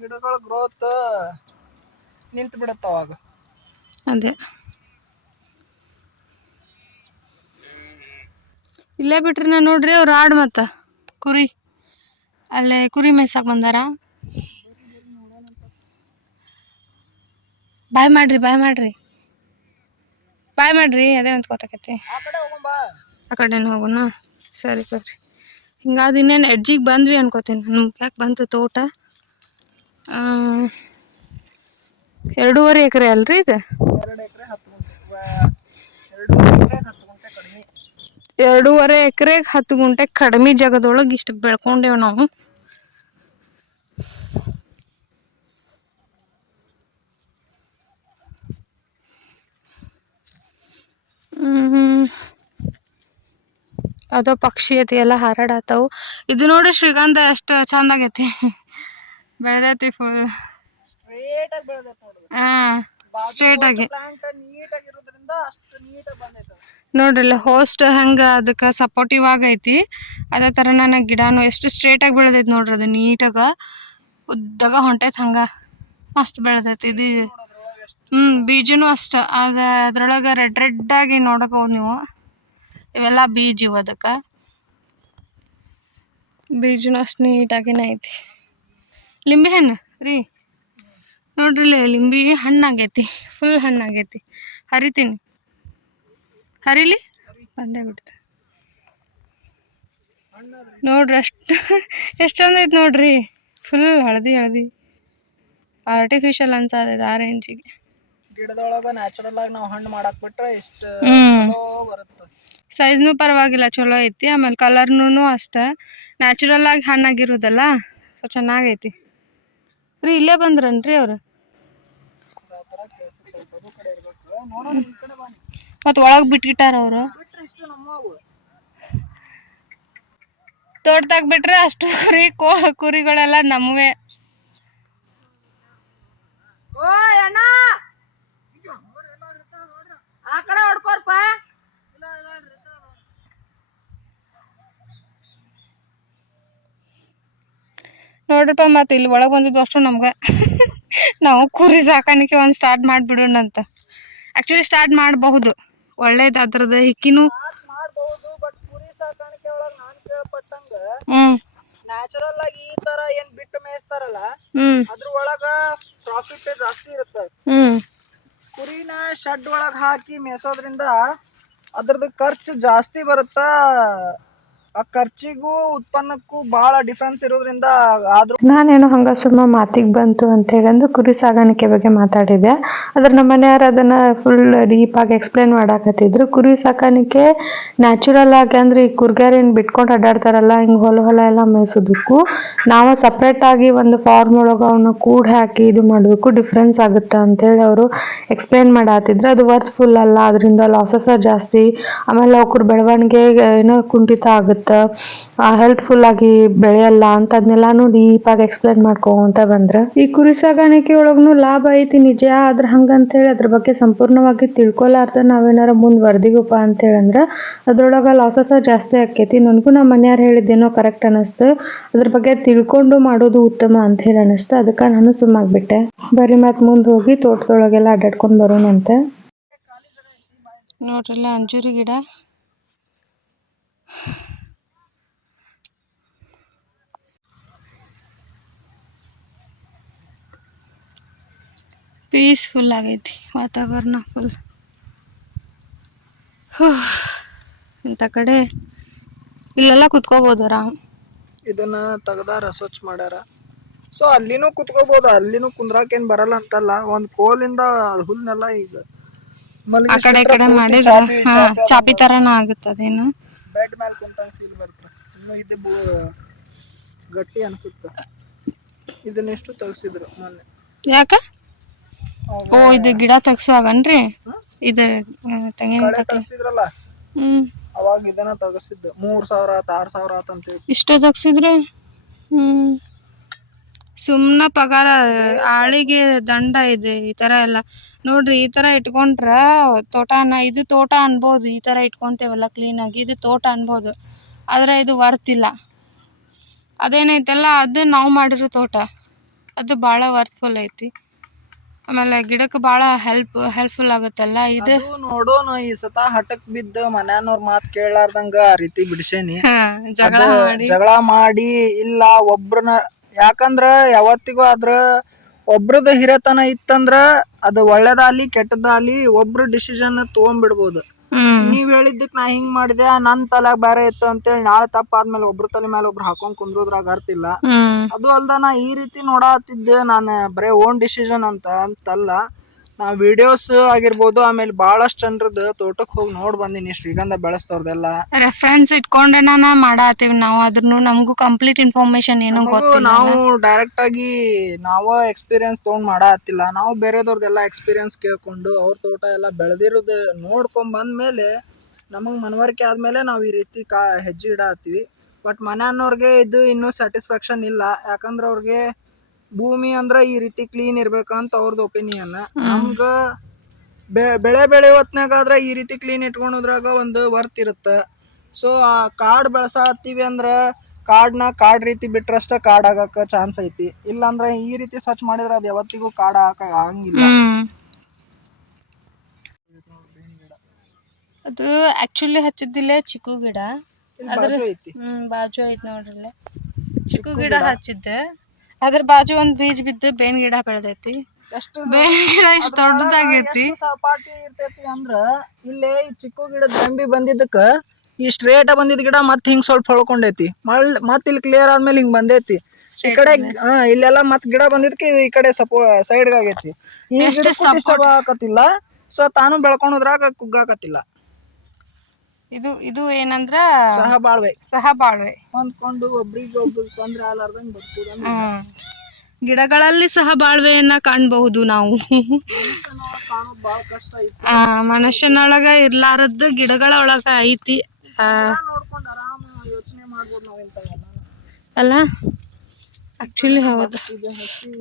ಗಿಡಗಳ ಗ್ರೋತ್ ನಿಂತು ಬಿಡುತ್ತ ಅವಾಗ. ಅದೇ ಇಲ್ಲೇ ಬಿಟ್ರಿ ನೋಡ್ರಿ ಅವ್ರು ಆಡ್ ಮತ್ತ ಕುರಿ ಅಲ್ಲೇ ಕುರಿ ಮೇಯ್ಸಕ್ ಬಂದಾರ. ಬಾಯ್ ಮಾಡ್ರಿ ಬಾಯ್ ಮಾಡ್ರಿ, ಅದೇ ಅಂತ ಗೊತ್ತಾಕೈತಿ. ಆ ಕಡೆ ಹೋಗುಂಬಾ. ಆ ಕಡೆನ ಹೋಗೋಣ. ಸರಿ ಬರ್ರಿ. ಹಿಂಗಾದ ಇನ್ನೇನು ಎಡ್ಜಿಗೆ ಬಂದ್ವಿ ಅನ್ಕೋತೀನಿ. ನಮ್ಗೆ ಯಾಕೆ ಬಂತು ತೋಟ 2.5 ಎಕರೆ ಅಲ್ರಿ ಇದು? 2 ಎಕರೆ 10 ಗುಂಟೆ. 2.5 ಎಕರೆಗೆ 10 ಗುಂಟೆ ಕಡಿಮೆ ಜಾಗದೊಳಗೆ ಇಷ್ಟು ಬೆಳ್ಕೊಂಡೇವ್ ನಾವು. ಅದೋ ಪಕ್ಷಿ ಐತಿ ಎಲ್ಲ ಹಾರಾಡತ್ತಾವು. ಇದು ನೋಡಿ ಶ್ರೀಗಂಧ ಎಷ್ಟು ಚಂದ ಆಗೈತಿ, ಬೆಳೆದೈತಿ ಫುಲ್ ಸ್ಟ್ರೇಟ್ ಆಗಿ ಬೆಳೆದೈತೆ ನೋಡ್ರಿ. ಸ್ಟ್ರೇಟ್ ಆಗಿ ಪ್ಲಾಂಟ್ ನೀಟ್ ಆಗಿರೋದ್ರಿಂದ ಅಷ್ಟು ನೀಟಾಗಿ ಬಂದೈತೆ. ನೋಡ್ರಿಲ್ಲ ಹೋಸ್ಟ್ ಹೆಂಗ ಅದಕ್ಕೆ ಸಪೋರ್ಟಿವ್ ಆಗೈತಿ, ಅದೇ ಥರ ನನ್ನ ಗಿಡನೂ ಎಷ್ಟು ಸ್ಟ್ರೇಟ್ ಆಗಿ ಬೆಳೆದೈತಿ ನೋಡ್ರಿ. ಅದು ನೀಟಾಗ ಉದ್ದಾಗ ಹೊಂಟೈತಿ, ಹಂಗ ಮಸ್ತ್ ಬೆಳೆದೈತಿ ಇದು. ಬೀಜನೂ ಅಷ್ಟ ಅದ್ರೊಳಗೆ ರೆಡ್ ಆಗಿ ನೋಡಬಹುದು ನೀವು. ಇವೆಲ್ಲ ಬೀಜ ಇವು. ಅದಕ್ಕೆ ಬೀಜನೂ ಅಷ್ಟು ನೀಟಾಗಿನೇ ಐತಿ. ಲಿಂಬೆ ಹಣ್ಣು ರೀ ನೋಡ್ರಿಲ್ಲ, ಲಿಂಬಿ ಹಣ್ಣಾಗೈತಿ, ಫುಲ್ ಹಣ್ಣಾಗೈತಿ. ಹರಿತೀನಿ, ಹರಿಲಿ ಬಂದೇ ಬಿಡ್ತ ನೋಡ್ರಿ. ಎಷ್ಟು ಚಂದ ಐತಿ ನೋಡ್ರಿ, ಫುಲ್ ಹಳದಿ ಹಳದಿ ಆರ್ಟಿಫಿಷಿಯಲ್ ಅನ್ಸತೈತೆ ಆ ರೇಂಜಿಗೆ. ಗಿಡದೊಳಗ ನ್ಯಾಚುರಲ್ ಆಗಿ ನಾವು ಹಣ್ಣು ಮಾಡಕ್ ಬಿಟ್ರೆ ಇಷ್ಟು ಚಲೋ ಬರುತ್ತೆ. ಸೈಜ್ನು ಪರವಾಗಿಲ್ಲ, ಚಲೋ ಐತಿ. ಆಮೇಲೆ ಕಲರ್ನು ಅಷ್ಟ ನ್ಯಾಚುರಲ್ ಆಗಿ ಹಣ್ಣಾಗಿರೋದಲ್ಲ, ಸೊ ಚೆನ್ನಾಗೈತಿ ರೀ. ಇಲ್ಲೇ ಬಂದ್ರನ್ರಿ ಅವ್ರು? ಮತ್ ಒಳಗ್ ಬಿಟ್ಗಿಟ್ಟಾರ ಅವ್ರು. ತೋಟದಾಗ ಬಿಟ್ರೆ ಅಷ್ಟು ಕುರಿಗಳೆಲ್ಲ ನಮ್ಮವೇ. ನೋಡ್ರಪ್ಪ, ಮತ್ತೆ ಇಲ್ಲಿ ಒಳಗೆ ಬಂದಿದ್ದು ಅಷ್ಟು ನಮ್ಗೆ ನಾವು ಕುರಿ ಸಾಕಾಣಿಕೆ ಒಂದು ಸ್ಟಾರ್ಟ್ ಮಾಡಿಬಿಡೋಣ ಅಂತ. ಆ್ಯಕ್ಚುಲಿ ಸ್ಟಾರ್ಟ್ ಮಾಡಬಹುದು, ಒಳ್ಳೇದು. ಅದ್ರದ್ದು ಹಿಕ್ಕಿನೂ ಮಾಡಬಹುದು. ಬಟ್ ಕುರಿ ಸಾಕಾಣಿಕೆ ಒಳಗೆ ನಾನು ಕೇಳ್ಪಟ್ಟಂಗ ನ್ಯಾಚುರಲ್ ಆಗಿ ಈ ತರ ಏನ್ ಬಿಟ್ಟು ಮೇಯಿಸ್ತಾರಲ್ಲ, ಅದ್ರ ಒಳಗ ಪ್ರಾಫಿಟ್ ಜಾಸ್ತಿ ಇರುತ್ತೆ. ಕುರಿನ ಶೆಡ್ ಒಳಗೆ ಹಾಕಿ ಮೇಯಿಸೋದ್ರಿಂದ ಅದ್ರದ್ದು ಖರ್ಚು ಜಾಸ್ತಿ ಬರುತ್ತಾ. ಆ ಖರ್ಚಿಗೂ ಉತ್ಪನ್ನಕ್ಕೂ ಬಹಳ ಡಿಫ್ರೆನ್ಸ್ ಇರೋದ್ರಿಂದ ಆದ್ರೂ ನಾನೇನೋ ಹಂಗ ಸುಮ್ಮ ಮಾತಿಗೆ ಬಂತು ಅಂತ ಹೇಳಂದು ಕುರಿ ಸಾಗಾಣಿಕೆ ಬಗ್ಗೆ ಮಾತಾಡಿದೆ. ಆದ್ರೆ ನಮ್ಮ ಮನೆಯವ್ರು ಅದನ್ನ ಫುಲ್ ಡೀಪ್ ಆಗಿ ಎಕ್ಸ್ಪ್ಲೇನ್ ಮಾಡಾಕತ್ತಿದ್ರು. ಕುರಿ ಸಾಕಾಣಿಕೆ ನ್ಯಾಚುರಲ್ ಆಗಿ ಅಂದ್ರೆ ಈ ಕುರ್ಗ್ಯಾರೇನು ಬಿಟ್ಕೊಂಡು ಅಡ್ಡಾಡ್ತಾರಲ್ಲ, ಹಿಂಗೆ ಹೊಲ ಎಲ್ಲ ಮೇಯಿಸೋದಕ್ಕೂ ನಾವು ಸಪ್ರೇಟ್ ಆಗಿ ಒಂದು ಫಾರ್ಮ್ ಒಳಗೆ ಅವನ್ನ ಕೂಡ್ ಹಾಕಿ ಇದು ಮಾಡೋದಕ್ಕೂ ಡಿಫ್ರೆನ್ಸ್ ಆಗುತ್ತೆ ಅಂತೇಳಿ ಅವರು ಎಕ್ಸ್ಪ್ಲೇನ್ ಮಾಡಾತಿದ್ರು. ಅದು ವರ್ತ್ಫುಲ್ ಅಲ್ಲ, ಅದರಿಂದ ಲಾಸಸ್ ಜಾಸ್ತಿ. ಆಮೇಲೆ ಅವ್ರ ಬೆಳವಣಿಗೆ ಏನೋ ಕುಂಠಿತ ಆಗುತ್ತೆ, ಹೆಲ್ತ್ಫುಲ್ ಆಗಿ ಬೆಳೆಯಲ್ಲ ಅಂತ ಅದನ್ನೆಲ್ಲಾನು ಡೀಪ್ ಆಗಿ ಎಕ್ಸ್ಪ್ಲೇನ್ ಮಾಡ್ಕೊಂತ ಬಂದ್ರೆ. ಈ ಕುರಿ ಸಾಗಾಣಿಕೆ ಒಳಗ್ನು ಲಾಭ ಐತಿ ನಿಜ. ಆದ್ರೆ ಹಂಗಂತ ಹೇಳಿ ಅದ್ರ ಬಗ್ಗೆ ಸಂಪೂರ್ಣವಾಗಿ ತಿಳ್ಕೊಲಾರ್ದ ನಾವೇನಾರ ಮುಂದ್ವರ್ದಿಗಪ್ಪ ಅಂತ ಹೇಳಂದ್ರ ಅದ್ರೊಳಗ ಲಾಸಸ್ ಜಾಸ್ತಿ ಆಕೈತಿ. ನನಗೂ ನಮ್ಮ ಮನೆಯವ್ರು ಹೇಳಿದ್ದೇನೋ ಕರೆಕ್ಟ್ ಅನಿಸ್ತು. ಅದ್ರ ಬಗ್ಗೆ ತಿಳ್ಕೊಂಡು ಮಾಡೋದು ಉತ್ತಮ ಅಂತ ಹೇಳಿ ಅನಿಸ್ತು. ಅದಕ್ಕೆ ನಾನು ಸುಮ್ಮಾಗ್ಬಿಟ್ಟೆ. ಬರೀ ಮತ್ ಮುಂದೆ ಹೋಗಿ ತೋಟದೊಳಗೆಲ್ಲ ಅಡ್ಡಾಡ್ಕೊಂಡು ಬರೋಣಂತೆ. ನೋಡ್ರಲ್ಲ ಅಂಜೂರಿ ಗಿಡ ಪೀಸ್ಫುಲ್ ಆಗೈತಿ ವಾತಾವರಣ ಫುಲ್. ಇಂಥ ಕಡೆ ಇಲ್ಲೆಲ್ಲ ಕುತ್ಕೋಬೋದು ಆರಾಮ್. ಇದನ್ನ ತೆಗ್ದಾರ, ಸ್ವಚ್ಛ ಮಾಡ್ಯಾರ. ಸೊ ಅಲ್ಲಿನೂ ಕುತ್ಕೋಬಹುದು, ಅಲ್ಲಿನೂ ಕುಂದ್ರಾಕೇನ್ ಬರಲ್ಲ ಅಂತಲ್ಲ. ಒಂದ್ ಕೋಲಿಂದ ಹುಲ್ನೆಲ್ಲ ಈಗ ಆ ಕಡೆ ಈ ಕಡೆ ಮಾಡಿದ್ರೆ ಚಾಪಿ ತರನ ಆಗುತ್ತೆ. ಅದೇನು ಬೆಡ್ ಮೇಲೆ ಕುಂತಂಗ ಫೀಲ್ ಬರುತ್ತೆ. ಇನ್ನು ಇದು ಗಟ್ಟಿ ಅನ್ಸುತ್ತೆ. ಇದನ್ನೆಷ್ಟು ತೆಗ್ಸಿದ್ರು ಮೊನ್ನೆ. ಯಾಕ? ಓ, ಇದು ಗಿಡ ತೆಗ್ಸುವಾಗನ್ರಿ? ಇದು ತೆಂಗಿನ ಗಿಡ ತೆಗ್ಸಿದ್ರಲ್ಲ, ಅವಾಗ ಇದನ್ನ ತೆಗ್ಸಿದ್ದು 3,000 ಆತ 6,000 ಆತಂತ. ಇಷ್ಟ ತೆಗ್ಸಿದ್ರೆ ಸುಮ್ನ ಪಗಾರ, ಆಳಿಗೆ ದಂಡ ಇದೆ ಈ ತರ ಎಲ್ಲ. ನೋಡ್ರಿ, ಈ ತರ ಇಟ್ಕೊಂಡ್ರ ತೋಟನ ಇದು ತೋಟ ಅನ್ಬೋದು. ಈ ತರ ಇಟ್ಕೊಂತೇವಲ್ಲ ಕ್ಲೀನ್ ಆಗಿ, ಇದು ತೋಟ ಅನ್ಬೋದು. ಆದ್ರೆ ಇದು ವರ್ತ್ ಇಲ್ಲ. ಅದೇನೈತಲ್ಲ, ಅದು ನಾವು ಮಾಡಿರೋ ತೋಟ, ಅದು ಭಾಳ ವರ್ತ್ಫುಲ್ ಐತಿ. ಆಮೇಲೆ ಗಿಡಕ್ಕೆ ಭಾಳ ಹೆಲ್ಪ್ಫುಲ್ ಆಗುತ್ತಲ್ಲ ಇದು. ನೋಡೋಣ, ಈ ಸತ ಹಠಕ್ ಬಿದ್ದ ಮನ್ಯಾನವ್ರ ಮಾತು ಕೇಳಾರ್ದಂಗ ಆ ರೀತಿ ಬಿಡಿಸೇನಿ. ಜಗಳ ಮಾಡಿ ಇಲ್ಲ ಒಬ್ರನ್ನ. ಯಾಕಂದ್ರ ಯಾವತ್ತಿಗೂ ಆದ್ರ ಒಬ್ರದ್ದು ಹಿರೇತನ ಇತ್ತಂದ್ರ ಅದು ಒಳ್ಳೇದಾಗ್ಲಿ ಕೆಟ್ಟದಾಗ್ಲಿ ಒಬ್ರು ಡಿಸಿಷನ್ ತಗೊಂಡ್ಬಿಡ್ಬೋದು. ನೀವ್ ಹೇಳಿದ್ದಕ್ ನಾ ಹಿಂಗ್ ಮಾಡಿದೆ ನನ್ ತಲೆಗ್ ಬೇರೆ ಇತ್ತು ಅಂತೇಳಿ ನಾಳೆ ತಪ್ಪಾದ್ಮೇಲೆ ಒಬ್ರ ತಲೆ ಮೇಲೆ ಒಬ್ರು ಹಾಕೊಂಡ್ ಕುಂದ್ರೋದ್ರಾಗ ಅರ್ಥ ಇಲ್ಲ. ಅದು ಅಲ್ದ ನಾ ಈ ರೀತಿ ನೋಡತ್ತಿದ್ದೆ ನಾನು ಬರೇ ಓನ್ ಡಿಸಿಷನ್ ಅಂತಲ್ಲ, ನಾ ವಿಡಿಯೋಸ್ ಆಗಿರ್ಬೋದು, ಆಮೇಲೆ ಬಹಳಷ್ಟು ಜನರದ್ದು ತೋಟಕ್ಕೆ ಹೋಗಿ ನೋಡ್ ಬಂದಿನಿ ಶ್ರೀಗಂಧ ಬೆಳೆಸ್ತವ್ರದೆಲ್ಲ ರೆಫರೆನ್ಸ್ ಇಟ್ಕೊಂಡೆ ಮಾಡಾತೀವಿ ನಾವು. ಅದ್ರೂ ನಮಗೂ ಕಂಪ್ಲೀಟ್ ಇನ್ಫಾರ್ಮೇಶನ್ ಏನು ಗೊತ್ತಿಲ್ಲ. ನಾವು ಡೈರೆಕ್ಟ್ ಆಗಿ ನಾವ ಎಕ್ಸ್ಪೀರಿಯನ್ಸ್ ತಗೊಂಡ್ ಮಾಡತ್ತಿಲ್ಲ, ನಾವು ಬೇರೆದವ್ರದೆಲ್ಲ ಎಕ್ಸ್ಪೀರಿಯನ್ಸ್ ಕೇಳ್ಕೊಂಡು ಅವ್ರ ತೋಟ ಎಲ್ಲ ಬೆಳೆದಿರೋದು ನೋಡ್ಕೊಂಡ್ ಬಂದ್ಮೇಲೆ ನಮಗ್ ಮನವರಿಕೆ ಆದ್ಮೇಲೆ ನಾವ್ ಈ ರೀತಿ ಹೆಜ್ಜೆ ಇಡತ್ತೀವಿ. ಬಟ್ ಮನೆಯವ್ರಿಗೆ ಇದು ಇನ್ನೂ ಸ್ಯಾಟಿಸ್ಫ್ಯಾಕ್ಷನ್ ಇಲ್ಲ, ಯಾಕಂದ್ರ ಅವ್ರಿಗೆ ಭೂಮಿ ಅಂದ್ರ ಈ ರೀತಿ ಕ್ಲೀನ್ ಇರ್ಬೇಕಂತ ಅವ್ರದ್ದು ಒಪಿನಿಯನ್. ನಮ್ಗ ಬೆಳೆ ಹೊತ್ನಾಗಾದ್ರ ಈ ರೀತಿ ಕ್ಲೀನ್ ಇಟ್ಕೊಂಡೋದ್ರಾಗ ಒಂದು ವರ್ತ್ ಇರುತ್ತೆ. ಸೊ ಆ ಕಾಡ್ ಬೆಳೆಸತ್ತೀವಿ ಅಂದ್ರ ಕಾಡ್ ರೀತಿ ಬಿಟ್ರಷ್ಟ ಕಾಡ್ ಆಗಕ್ಕ ಚಾನ್ಸ್ ಐತಿ. ಇಲ್ಲಾಂದ್ರ ಈ ರೀತಿ ಸ್ವಚ್ಛ ಮಾಡಿದ್ರ ಅದ್ ಯಾವತ್ತಿಗೂ ಕಾಡ್ ಆಗಂಗಿಲ್ಲ. ಅದು ಆಕ್ಚುಲಿ ಹಚ್ಚಿದ್ದಿಲ್ಲ ಚಿಕ್ಕು ಗಿಡ, ಬಾಜು ಐತಿ. ಬಾಜು ಐತಿ ನೋಡ್ರಿ, ಚಿಕ್ಕು ಗಿಡ ಹಚ್ಚಿದ್ದೆ. ಅದ್ರ ಬಾಜು ಒಂದ್ ಬೀಜ ಬಿದ್ದು ಬೇನ್ ಗಿಡ ಬೆಳೆದೈತಿ. ಬೇನ್ ಗಿಡ ಇಷ್ಟ ದೊಡ್ಡದಾಗೈತಿ. ಸಪಾಟಿ ಇರ್ತೈತಿ ಅಂದ್ರ ಇಲ್ಲಿ ಚಿಕ್ಕು ಗಿಡದ ದಂಬಿ ಬಂದಿದ್ದಕ್ಕ ಈ ಸ್ಟ್ರೇಟ್ ಬಂದಿದ್ ಗಿಡ ಮತ್ ಹಿಂಗ್ ಸ್ವಲ್ಪ ಹೊಳ್ಕೊಂಡೈತಿ. ಮತ್ ಇಲ್ಲಿ ಕ್ಲಿಯರ್ ಆದ್ಮೇಲೆ ಹಿಂಗ್ ಬಂದೈತಿ. ಈ ಕಡೆ ಇಲ್ಲೆಲ್ಲ ಮತ್ ಗಿಡ ಬಂದಿದ್ಕೆ ಈ ಕಡೆ ಸೈಡ್ ಆಗೈತಿ. ಈ ಗಿಡಕ್ಕೂ ಡಿಸ್ಟರ್ಬ್ ಆಗಕತ್ತಿಲ್ಲ, ಸೊ ತಾನು ಬೆಳ್ಕೊಂಡೋದ್ರಾಗ ಕುಗ್ಗಾಕತ್ತಿಲ್ಲ. ಇದು ಏನಂದ್ರ ಸಹಬಾಳ್ವೆ ಹೊಂದ್ಕೊಂಡು ಒಬ್ರಿಗೆ ಒಬ್ರು ತೊಂದ್ರೆ ಆಗ್ಲಾರ್ದಂಗ್ ಬದುಕುದು. ಗಿಡಗಳಲ್ಲಿ ಸಹಬಾಳ್ವೆಯನ್ನ ಕಾಣಬಹುದು ನಾವು. ಬಾಳ ಕಷ್ಟ ಐತಿ. ಮನುಷ್ಯನೊಳಗ ಇರ್ಲಾರದ್ದು ಗಿಡಗಳ ಒಳಗ ಐತಿ. ನೋಡ್ಕೊಂಡು ಆರಾಮ ಯೋಚನೆ ಮಾಡ್ಬೋದು ನಾವ್ ಇಂಥವೆಲ್ಲ ಅಲ್ಲ. ಆಕ್ಚುಲಿ ಹೌದು,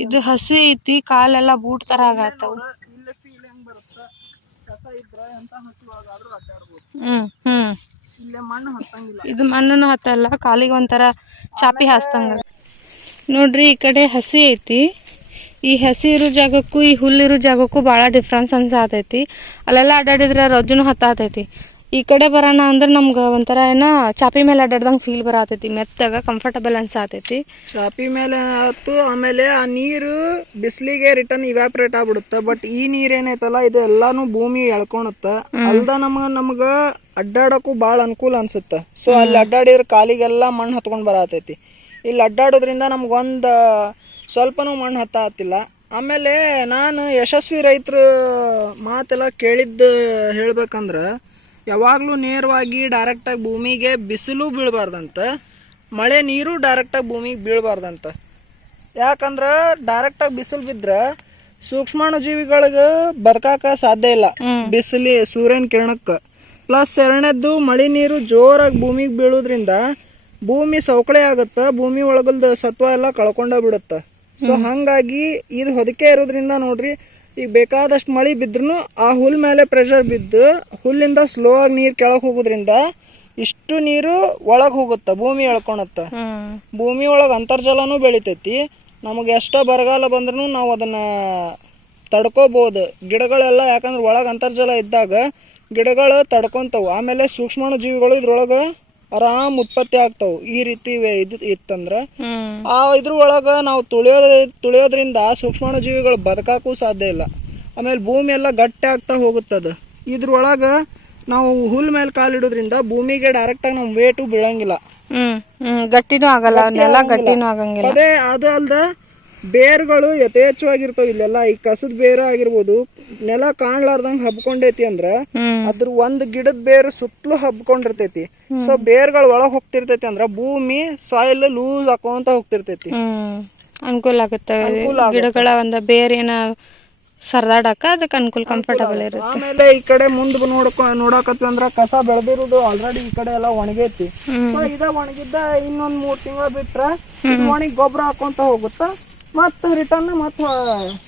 ಇದು ಹಸಿ ಐತಿ, ಕಾಲೆಲ್ಲ ಬೂಟ್ ತರ ಆಗತ್ತವು. ಇದು ಮಣ್ಣನ್ನು ಹತ್ತಲ್ಲ, ಕಾಲಿಗೆ ಒಂಥರ ಚಾಪಿ ಹಾಸ್ತಂಗ ನೋಡ್ರಿ. ಈ ಕಡೆ ಹಸಿ ಐತಿ, ಈ ಹಸಿ ಇರೋ ಜಾಗಕ್ಕೂ ಈ ಹುಲ್ಲಿರೋ ಜಾಗಕ್ಕೂ ಭಾಳ ಡಿಫ್ರೆನ್ಸ್ ಅನ್ಸಾತೈತಿ. ಅಲ್ಲೆಲ್ಲ ಅಡ್ಡಾಡಿದ್ರೆ ರಜ್ಜುನು ಹತ್ತಾತೈತಿ. ಈ ಕಡೆ ಬರೋಣ ಅಂದ್ರೆ ನಮ್ಗೆ ಒಂಥರ ಏನೋ ಚಾಪಿ ಮೇಲೆ ಅಡ್ಡಾಡ್ದಂಗೆ ಫೀಲ್ ಬರತೈತಿ, ಮೆತ್ತಾಗ ಕಂಫರ್ಟಬಲ್ ಅನ್ಸಾತೈತಿ. ಚಾಪಿ ಮೇಲೆ ಆಯ್ತು, ಆಮೇಲೆ ಆ ನೀರು ಬಿಸಿಲಿಗೆ ರಿಟರ್ನ್ ಇವ್ಯಾಪ್ರೇಟ್ ಆಗ್ಬಿಡುತ್ತೆ. ಬಟ್ ಈ ನೀರ್ ಏನೈತಲ್ಲ ಇದು ಎಲ್ಲಾನು ಭೂಮಿ ಎಳ್ಕೊಳತ್ತ. ಅಲ್ದ ನಮಗ ಅಡ್ಡಾಡಕ್ಕೂ ಭಾಳ ಅನುಕೂಲ ಅನ್ಸುತ್ತೆ. ಸೊ ಅಲ್ಲಿ ಅಡ್ಡಾಡಿದ್ರೆ ಕಾಲಿಗೆಲ್ಲ ಮಣ್ಣು ಹತ್ಕೊಂಡ್ ಬರತೈತಿ. ಇಲ್ಲಿ ಅಡ್ಡಾಡೋದ್ರಿಂದ ನಮ್ಗೊಂದು ಸ್ವಲ್ಪನೂ ಮಣ್ಣು ಹತ್ತಿಲ್ಲ. ಆಮೇಲೆ ನಾನು ಯಶಸ್ವಿ ರೈತರು ಮಾತೆಲ್ಲ ಕೇಳಿದ್ದು ಹೇಳ್ಬೇಕಂದ್ರೆ ಯಾವಾಗಲೂ ನೇರವಾಗಿ ಡೈರೆಕ್ಟಾಗಿ ಭೂಮಿಗೆ ಬಿಸಿಲು ಬೀಳಬಾರ್ದಂತ, ಮಳೆ ನೀರು ಡೈರೆಕ್ಟಾಗಿ ಭೂಮಿಗೆ ಬೀಳಬಾರ್ದಂತ. ಯಾಕಂದ್ರೆ ಡೈರೆಕ್ಟಾಗಿ ಬಿಸಿಲು ಬಿದ್ರೆ ಸೂಕ್ಷ್ಮಾಣು ಜೀವಿಗಳಿಗೆ ಬದುಕಾಕ ಸಾಧ್ಯ ಇಲ್ಲ ಸೂರ್ಯನ ಕಿರಣಕ್ಕೆ. ಪ್ಲಸ್ ಎರಡನೇದ್ದು ಮಳೆ ನೀರು ಜೋರಾಗಿ ಭೂಮಿಗೆ ಬೀಳೋದ್ರಿಂದ ಭೂಮಿ ಸವಕಳಿ ಆಗುತ್ತೆ, ಭೂಮಿ ಒಳಗಲ್ದ ಸತ್ವ ಎಲ್ಲ ಕಳ್ಕೊಂಡ ಬಿಡುತ್ತೆ. ಸೊ ಹಾಗಾಗಿ ಇದು ಹೊದಿಕೆ ಇರೋದ್ರಿಂದ ನೋಡ್ರಿ, ಈಗ ಬೇಕಾದಷ್ಟು ಮಳೆ ಬಿದ್ರೂ ಆ ಹುಲ್ ಮೇಲೆ ಪ್ರೆಷರ್ ಬಿದ್ದು ಹುಲ್ಲಿಂದ ಸ್ಲೋ ಆಗಿ ನೀರು ಕೆಳಗೆ ಹೋಗೋದ್ರಿಂದ ಇಷ್ಟು ನೀರು ಒಳಗೆ ಹೋಗುತ್ತೆ, ಭೂಮಿ ಎಳ್ಕೊಳತ್ತ. ಭೂಮಿ ಒಳಗೆ ಅಂತರ್ಜಲನೂ ಬೆಳಿತೈತಿ. ನಮಗೆ ಎಷ್ಟೋ ಬರಗಾಲ ಬಂದ್ರೂ ನಾವು ಅದನ್ನ ತಡ್ಕೋಬಹುದು. ಗಿಡಗಳೆಲ್ಲ ಯಾಕಂದ್ರೆ ಒಳಗೆ ಅಂತರ್ಜಲ ಇದ್ದಾಗ ಗಿಡಗಳು ತಡ್ಕೊಂತಾವು. ಆಮೇಲೆ ಸೂಕ್ಷ್ಮಾಣು ಜೀವಿಗಳು ಇದ್ರೊಳಗೆ ಆರಾಮ್ ಉತ್ಪತ್ತಿ ಆಗ್ತಾವು. ಈ ರೀತಿ ಇದು ಇತ್ತಂದ್ರೆ ಇದ್ರ ಒಳಗ ನಾವು ತುಳಿಯೋದ್ರಿಂದ ಸೂಕ್ಷ್ಮಾಣು ಜೀವಿಗಳು ಬದುಕಾಕೂ ಸಾಧ್ಯ ಇಲ್ಲ. ಆಮೇಲೆ ಭೂಮಿ ಎಲ್ಲ ಗಟ್ಟಿ ಆಗ್ತಾ ಹೋಗುತ್ತದ. ಇದ್ರೊಳಗ ನಾವು ಹುಲ್ ಮೇಲೆ ಕಾಲಿಡೋದ್ರಿಂದ ಭೂಮಿಗೆ ಡೈರೆಕ್ಟ್ ಆಗಿ ನಮ್ ವೇಟು ಬೀಳಂಗಿಲ್ಲ, ಗಟ್ಟಿನೂ ಆಗಲ್ಲ, ಗಟ್ಟಿನೂ ಆಗಂಗಿಲ್ಲ. ಅದೇ ಅದು ಅಲ್ದ ಬೇರುಗಳು ಯಥೇಚ್ಛವಾಗಿರ್ತಾವ. ಇಲ್ಲೆಲ್ಲ ಈ ಕಸದ ಬೇರು ಆಗಿರ್ಬೋದು, ನೆಲ ಕಾಣ್ಲಾರ್ದಂಗ್ ಹಬ್ಕೊಂಡೈತಿ ಅಂದ್ರ ಅದ್ರ ಒಂದ್ ಗಿಡದ ಬೇರು ಸುತ್ತಲೂ ಹಬ್ಕೊಂಡಿರ್ತೈತಿ. ಸೊ ಬೇರ್ಗಳು ಒಳಗ್ ಹೋಗ್ತಿರ್ತೈತಿ ಅಂದ್ರ ಭೂಮಿ ಸಾಯಿಲ್ ಲೂಸ್ ಹಾಕೊಂತ ಹೋಗ್ತಿರ್ತೈತಿ, ಅನುಕೂಲ ಆಗುತ್ತೆ. ಗಿಡಗಳ ಒಂದ್ ಬೇರೇನ ಸರ್ದಾಡಕ ಅದಕ್ಕೆ ಅನುಕೂಲ, ಕಂಫರ್ಟಬಲ್ ಇರುತ್ತೆ. ಆಮೇಲೆ ಈ ಕಡೆ ಮುಂದ್ ನೋಡಕತ್ವಿ ಅಂದ್ರ ಕಸ ಬೆಳೆದಿರೋದು ಆಲ್ರೆಡಿ ಈ ಕಡೆ ಎಲ್ಲ ಒಣಗೈತಿ. ಸೊ ಇದ ಒಣಗಿದ್ದ ಇನ್ನೊಂದ್ 3 ತಿಂಗಳ ಬಿಟ್ರ ಒಣಗಿ ಗೊಬ್ಬರ ಹಾಕೊಂತ ಹೋಗುತ್ತ. ಮತ್ತ ರಿಟರ್ನ್ ಮತ್ತ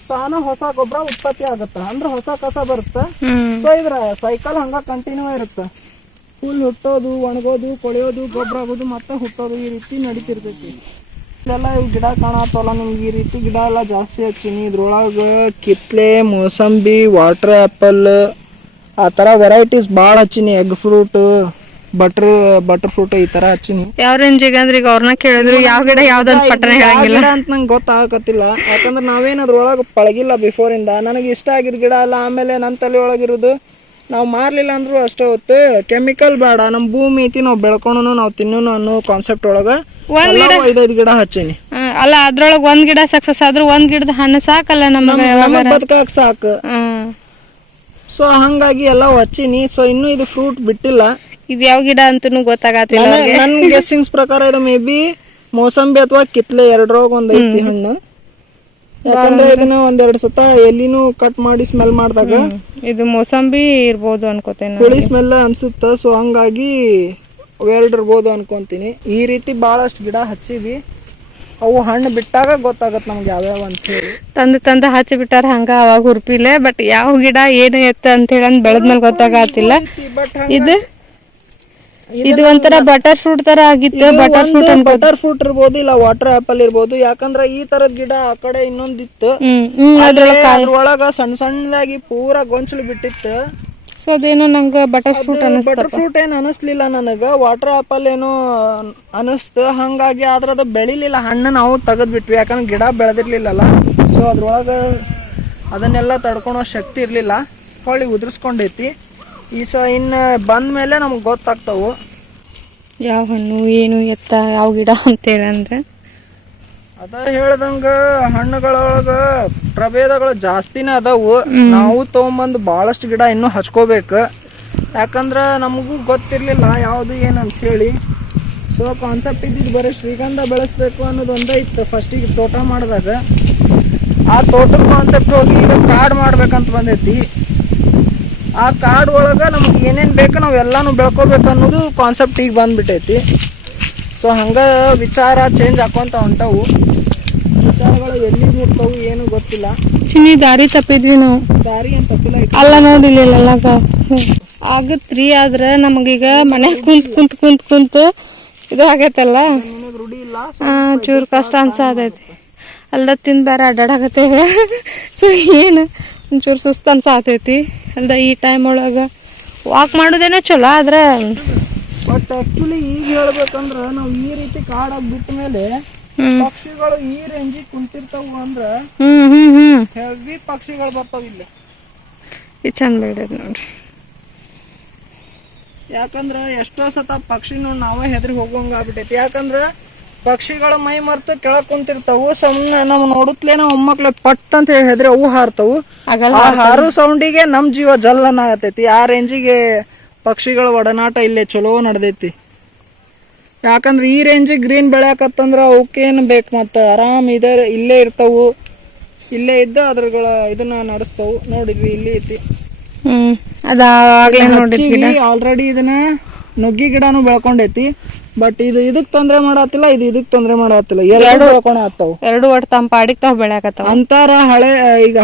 ತಾನ ಹೊಸ ಗೊಬ್ಬರ ಉತ್ಪತ್ತಿ ಆಗುತ್ತ, ಅಂದ್ರೆ ಹೊಸ ಕಸ ಬರುತ್ತೆ. ಸೊ ಇದ್ರ ಸೈಕಲ್ ಹಂಗ ಕಂಟಿನ್ಯೂ ಇರುತ್ತೆ. ಹುಲ್ ಹುಟ್ಟೋದು, ಒಣಗೋದು, ಕೊಳೆಯೋದು, ಗೊಬ್ಬರ ಆಗೋದು, ಮತ್ತೆ ಹುಟ್ಟೋದು, ಈ ರೀತಿ ನಡೀತಿರ್ತೈತಿ. ಇಲ್ಲೆಲ್ಲ ಗಿಡ ಕಾಣತ್ತಲ್ಲ ನಿಮ್ಗೆ, ಈ ರೀತಿ ಗಿಡ ಎಲ್ಲ ಜಾಸ್ತಿ ಹಚ್ಚಿನಿ. ಇದ್ರೊಳಗ ಕಿತ್ಲೆ, ಮೋಸಂಬಿ, ವಾಟರ್ ಆ್ಯಪಲ್, ಆ ಥರ ವೆರೈಟೀಸ್ ಭಾಳ ಹಚ್ಚಿನಿ. ಎಗ್ ಫ್ರೂಟ್, ಬಟರ್ ಫ್ರೂಟ್ ಈ ತರ ಹಚ್ಚಿನಿ. ಯಾವ ರೇಂಜಿಗೆ ಅಂದ್ರೆ ಈಗ ಅವ್ರನ್ನ ಕೇಳಿದ್ರು ಯಾವ ಗಿಡ ಯಾವ್ದಂತ ಪಟ್ಟಣ ಹೇಳಂಗಿಲ್ಲ ಅಂತ ನಂಗೆ ಗೊತ್ತಾಗತ್ತಿಲ್ಲ. ಯಾಕಂದ್ರೆ ನಾವೇನು ಅದ್ರೊಳಗೆ ಪಳಗಿಲ್ಲ ಬಿಫೋರ್ ಇಂದ. ನನಗೆ ಇಷ್ಟ ಆಗಿದ್ ಗಿಡ ಅಲ್ಲ. ಆಮೇಲೆ ನನ್ನ ತಲೆ ಒಳಗಿರೋದು ನಾವು ಮಾರ್ಲಿಲ್ಲ ಅಂದ್ರೂ ಅಷ್ಟೇ ಹೊತ್ತು ಕೆಮಿಕಲ್ ಬೇಡ, ನಮ್ಮ ಭೂಮಿ ಐತಿ, ನಾವು ಬೆಳ್ಕೊಂಡು ನಾವು ತಿನ್ನೋನು ಅನ್ನೋ ಕಾನ್ಸೆಪ್ಟ್ ಒಳಗ 5 ಗಿಡ ಹಚ್ಚೀನಿ. ಅಲ್ಲ ಅದ್ರೊಳಗ ಒಂದ್ ಗಿಡ ಸಕ್ಸಸ್ ಆದ್ರೂ ಒಂದ್ ಗಿಡದ ಹಣ್ಣು ಸಾಕಲ್ಲ ನಮಗೆ ಬದುಕಾಕ್ ಸಾಕು. ಸೊ ಹಂಗಾಗಿ ಎಲ್ಲ ಹಚ್ಚೀನಿ. ಸೊ ಇನ್ನೂ ಇದು ಫ್ರೂಟ್ ಬಿಟ್ಟಿಲ್ಲ. ಇದು ಯಾವ ಗಿಡ ಅಂತನೂ ಗೊತ್ತಾಗತ್ತಿಲ್ಲ. ನನ್ ಗೆಸ್ಸಿಂಗ್ಸ್ ಪ್ರಕಾರ ಇದು ಮೇ ಬಿ ಮೋಸಂಬಿ ಅಥವಾ ಕಿತ್ಲೆ ಎರಡರೊಳಗ ಒಂದ್ ಐತಿ ಹಣ್ಣು. ಯಾಕಂದ್ರೆ ಇದನ್ನ 2 ಸತ ಎಲ್ಲಿನೂ ಕಟ್ ಮಾಡಿ ಸ್ಮೆಲ್ ಮಾಡಿದಾಗ ಇದು ಮೋಸಂಬಿ ಇರ್ಬೋದು ಅನ್ಕೋತೇನೆ, ಹುಳಿ ಸ್ಮೆಲ್ ಅನ್ಸುತ್ತ. ಸೊ ಹಂಗಾಗಿ ಇರ್ಬೋದು ಅನ್ಕೊಂತೀನಿ. ಈ ರೀತಿ ಬಹಳಷ್ಟು ಗಿಡ ಹಚ್ಚಿವಿ. ಅವು ಹಣ್ಣು ಬಿಟ್ಟಾಗ ಗೊತ್ತಾಗತ್ ನಮ್ಗೆ ಯಾವ್ಯಾವ ಅಂತ ಹೇಳಿ. ತಂದ ಹಚ್ಚಿ ಬಿಟ್ಟಾರ ಹಂಗ ಅವಾಗ ಹುರ್ಪಿಲೆ. ಬಟ್ ಯಾವ ಗಿಡ ಏನು ಎತ್ತ ಅಂತ ಹೇಳಿ ಬೆಳೆದ್ಮೇಲೆ ಗೊತ್ತಾಗತ್ತಿಲ್ಲ. ಇದು ಒಂಥರ ಬಟರ್ ಫ್ರೂಟ್ ತರ ಆಗಿತ್ತು. ಬಟರ್ ಫ್ರೂಟ್ ಇರ್ಬೋದು, ಇಲ್ಲ ವಾಟರ್ ಆಪಲ್ ಇರ್ಬೋದು. ಯಾಕಂದ್ರೆ ಈ ತರದ್ ಗಿಡ ಆ ಕಡೆ ಇನ್ನೊಂದಿತ್ತು, ಅದ್ರೊಳಗ ಸಣ್ಣ ಸಣ್ಣದಾಗಿ ಪೂರಾ ಗೊಂಚಲು ಬಿಟ್ಟಿತ್ತು. ಸೊ ಅದೇನೋ ನಂಗೆ ಬಟರ್ ಫ್ರೂಟ್ ಬಟರ್ ಫ್ರೂಟ್ ಏನ್ ಅನಿಸ್ಲಿಲ್ಲ ನನಗ, ವಾಟರ್ ಆಪಲ್ ಏನೋ ಅನಿಸ್ತು. ಹಂಗಾಗಿ ಅದ್ರದ ಬೆಳಿಲಿಲ್ಲ ಹಣ್ಣು. ನಾವು ತೆಗೆದ್ ಬಿಟ್ವಿ ಯಾಕಂದ್ರೆ ಗಿಡ ಬೆಳೆದಿರ್ಲಿಲ್ಲಲ್ಲ. ಸೊ ಅದ್ರೊಳಗ ಅದನ್ನೆಲ್ಲ ತಡ್ಕೊಳೋ ಶಕ್ತಿ ಇರ್ಲಿಲ್ಲ. ಹೊಳ್ಳಿ ಉದುರಿಸ್ಕೊಂಡೈತಿ. ಈ ಇನ್ನ ಬಂದ್ಮೇಲೆ ನಮ್ಗೆ ಗೊತ್ತಾಗ್ತಾವು ಯಾವ ಹಣ್ಣು ಏನು ಎತ್ತ ಯಾವ ಗಿಡ ಅಂತೇಳಿ. ಅಂದ್ರೆ ಅದ ಹೇಳ್ದಂಗ ಹಣ್ಣುಗಳೊಳಗ ಪ್ರಭೇದಗಳು ಜಾಸ್ತಿನೇ ಅದಾವು. ನಾವು ತಗೊಂಬಂದು ಬಹಳಷ್ಟು ಗಿಡ ಇನ್ನೂ ಹಚ್ಕೋಬೇಕು. ಯಾಕಂದ್ರ ನಮಗೂ ಗೊತ್ತಿರ್ಲಿಲ್ಲ ಯಾವ್ದು ಏನಂತ ಹೇಳಿ. ಸೊ ಕಾನ್ಸೆಪ್ಟ್ ಇದ್ದಿದ್ದು ಬರೀ ಶ್ರೀಗಂಧ ಬೆಳೆಸ್ಬೇಕು ಅನ್ನೋದು ಒಂದೇ ಇತ್ತು ಫಸ್ಟಿಗೆ ತೋಟ ಮಾಡಿದಾಗ. ಆ ತೋಟದ ಕಾನ್ಸೆಪ್ಟ್ ಹೋಗಿ ಈಗ ಕಾಡ್ ಮಾಡ್ಬೇಕಂತ ಬಂದೈತಿ. ಆ ಕಾಡ್ ಒಳಗ ನಮ್ಗೆ ಏನೇನ್ ಬೇಕು ನಾವೆಲ್ಲಾನು ಬೆಳ್ಕೋಬೇಕು ಅನ್ನೋದು ಕಾನ್ಸೆಪ್ಟ್ ಈಗ ಬಂದ್ಬಿಟ್ಟೈತಿ. ಸೊ ಹಂಗ ವಿಚಾರ ಚೇಂಜ್ ಹಾಕೊಂತ ಹೊಂಟವು. ವಿಚಾರಗಳು ಎಲ್ಲಿ ಇರ್ತಾವು ಏನು ಗೊತ್ತಿಲ್ಲ. ಚಿನ್ನಿ ದಾರಿ ತಪ್ಪಿದ್ವಿ ನಾವು. ದಾರಿ ಏನ್ ತಪ್ಪಿಲ್ಲ. ಅಲ್ಲ ನೋಡಿಲ್ಲ ಆಗತ್ರಿ. ಆದ್ರ ನಮಗೀಗ ಮನೆ ಕುಂತ್ ಇದು ಆಗೈತಲ್ಲ, ರೂಢಿ ಇಲ್ಲ. ಚೂರು ಕಷ್ಟ ಅನ್ಸಾತೈತಿ. ಅಲ್ದ ತಿಂದ್ ಬೇರೆ ಅಡ್ಡಾಡಕತ್ತೇವೆ. ಸೊ ಏನು ಒಂಚೂರು ಸುಸ್ತು ಅನ್ಸಾತೈತಿ. ಅಲ್ದ ಈ ಟೈಮ್ ಒಳಗೆ ವಾಕ್ ಮಾಡೋದೇನೋ ಚಲೋ. ಆದ್ರೆ ಬಟ್ ಆಕ್ಚುಲಿ ಈಗ ಹೇಳ್ಬೇಕಂದ್ರ ನಾವು ಈ ರೀತಿ ಕಾಡಾಗ್ ಬಿಟ್ಟ ಮೇಲೆ ಪಕ್ಷಿಗಳು ಈ ರೇಂಜಿಗೆ ಕುಂತಿರ್ತಾವು ಅಂದ್ರ ಹೆವಿ ಪಕ್ಷಿಗಳು ಬರ್ತಾವ ಇಲ್ಲಿ. ಇದು ಚಂದ ಬೇಡದ್ ನೋಡ್ರಿ. ಯಾಕಂದ್ರ ಎಷ್ಟೋ ಸತ ಪಕ್ಷಿ ನೋಡಿ ನಾವೇ ಹೆದರಿ ಹೋಗುವಂಗ ಆಗ್ಬಿಟ್ಟೈತಿ. ಯಾಕಂದ್ರ ಪಕ್ಷಿಗಳ ಮೈ ಮರ್ತು ಕೆಳಗ್ ಕುಂತಿರ್ತಾವು. ಸುಮ್ನೆ ನಾವು ನೋಡುತ್ತಲೇ ನಾವು ಮೊಮ್ಮಕ್ಳು ಪಟ್ ಅಂತ ಹೇಳಿ ಹೆದ್ರಿ ಅವು ಹಾರ್ತಾವು. ಆ ಹಾರು ಸೌಂಡಿಗೆ ನಮ್ ಜೀವ ಜಲ್ಲನ ಆಗತೈತಿ. ಆ ರೇಂಜಿಗೆ ಪಕ್ಷಿಗಳ ಒಡನಾಟ ಇಲ್ಲೇ ಚಲೋ ನಡೆದೈತಿ. ಯಾಕಂದ್ರೆ ಈ ರೇಂಜಿಗೆ ಗ್ರೀನ್ ಬೆಳ್ಯಾಕತ್ತಂದ್ರ ಅವಕ್ಕೇನು ಬೇಕು, ಮತ್ತೆ ಆರಾಮ್ ಇಲ್ಲೇ ಇರ್ತಾವು. ಇಲ್ಲೇ ಇದ್ದು ಅದ್ರಗಳ ಇದನ್ನ ನಡೆಸ್ತಾವು. ನೋಡಿದ್ವಿ ಇಲ್ಲಿ ಐತಿ ಆಲ್ರೆಡಿ. ಇದನ್ನ ನುಗ್ಗಿ ಗಿಡನು ಬೆಳ್ಕೊಂಡೈತಿ. ಬಟ್ ಇದು ಇದಕ್ ತೊಂದ್ರೆ ಮಾಡತ್ತಿಲ್ಲ, ಇದು ಇದಕ್ ತೊಂದ್ರೆ ಮಾಡತ್ತಿಲ್ಲ. ಎರಡು ಬೆಳ್ಕೊಂಡ್ ಆತಾವು. ಎರಡು ಒಟ್ಟು ತಮ್ಮ ಪಾಡಿಗೆ ತಾವ್ ಬೆಳ್ಯಾಕತ್ತಾವ ಅಂತಾರ. ಹಳೆ ಈಗ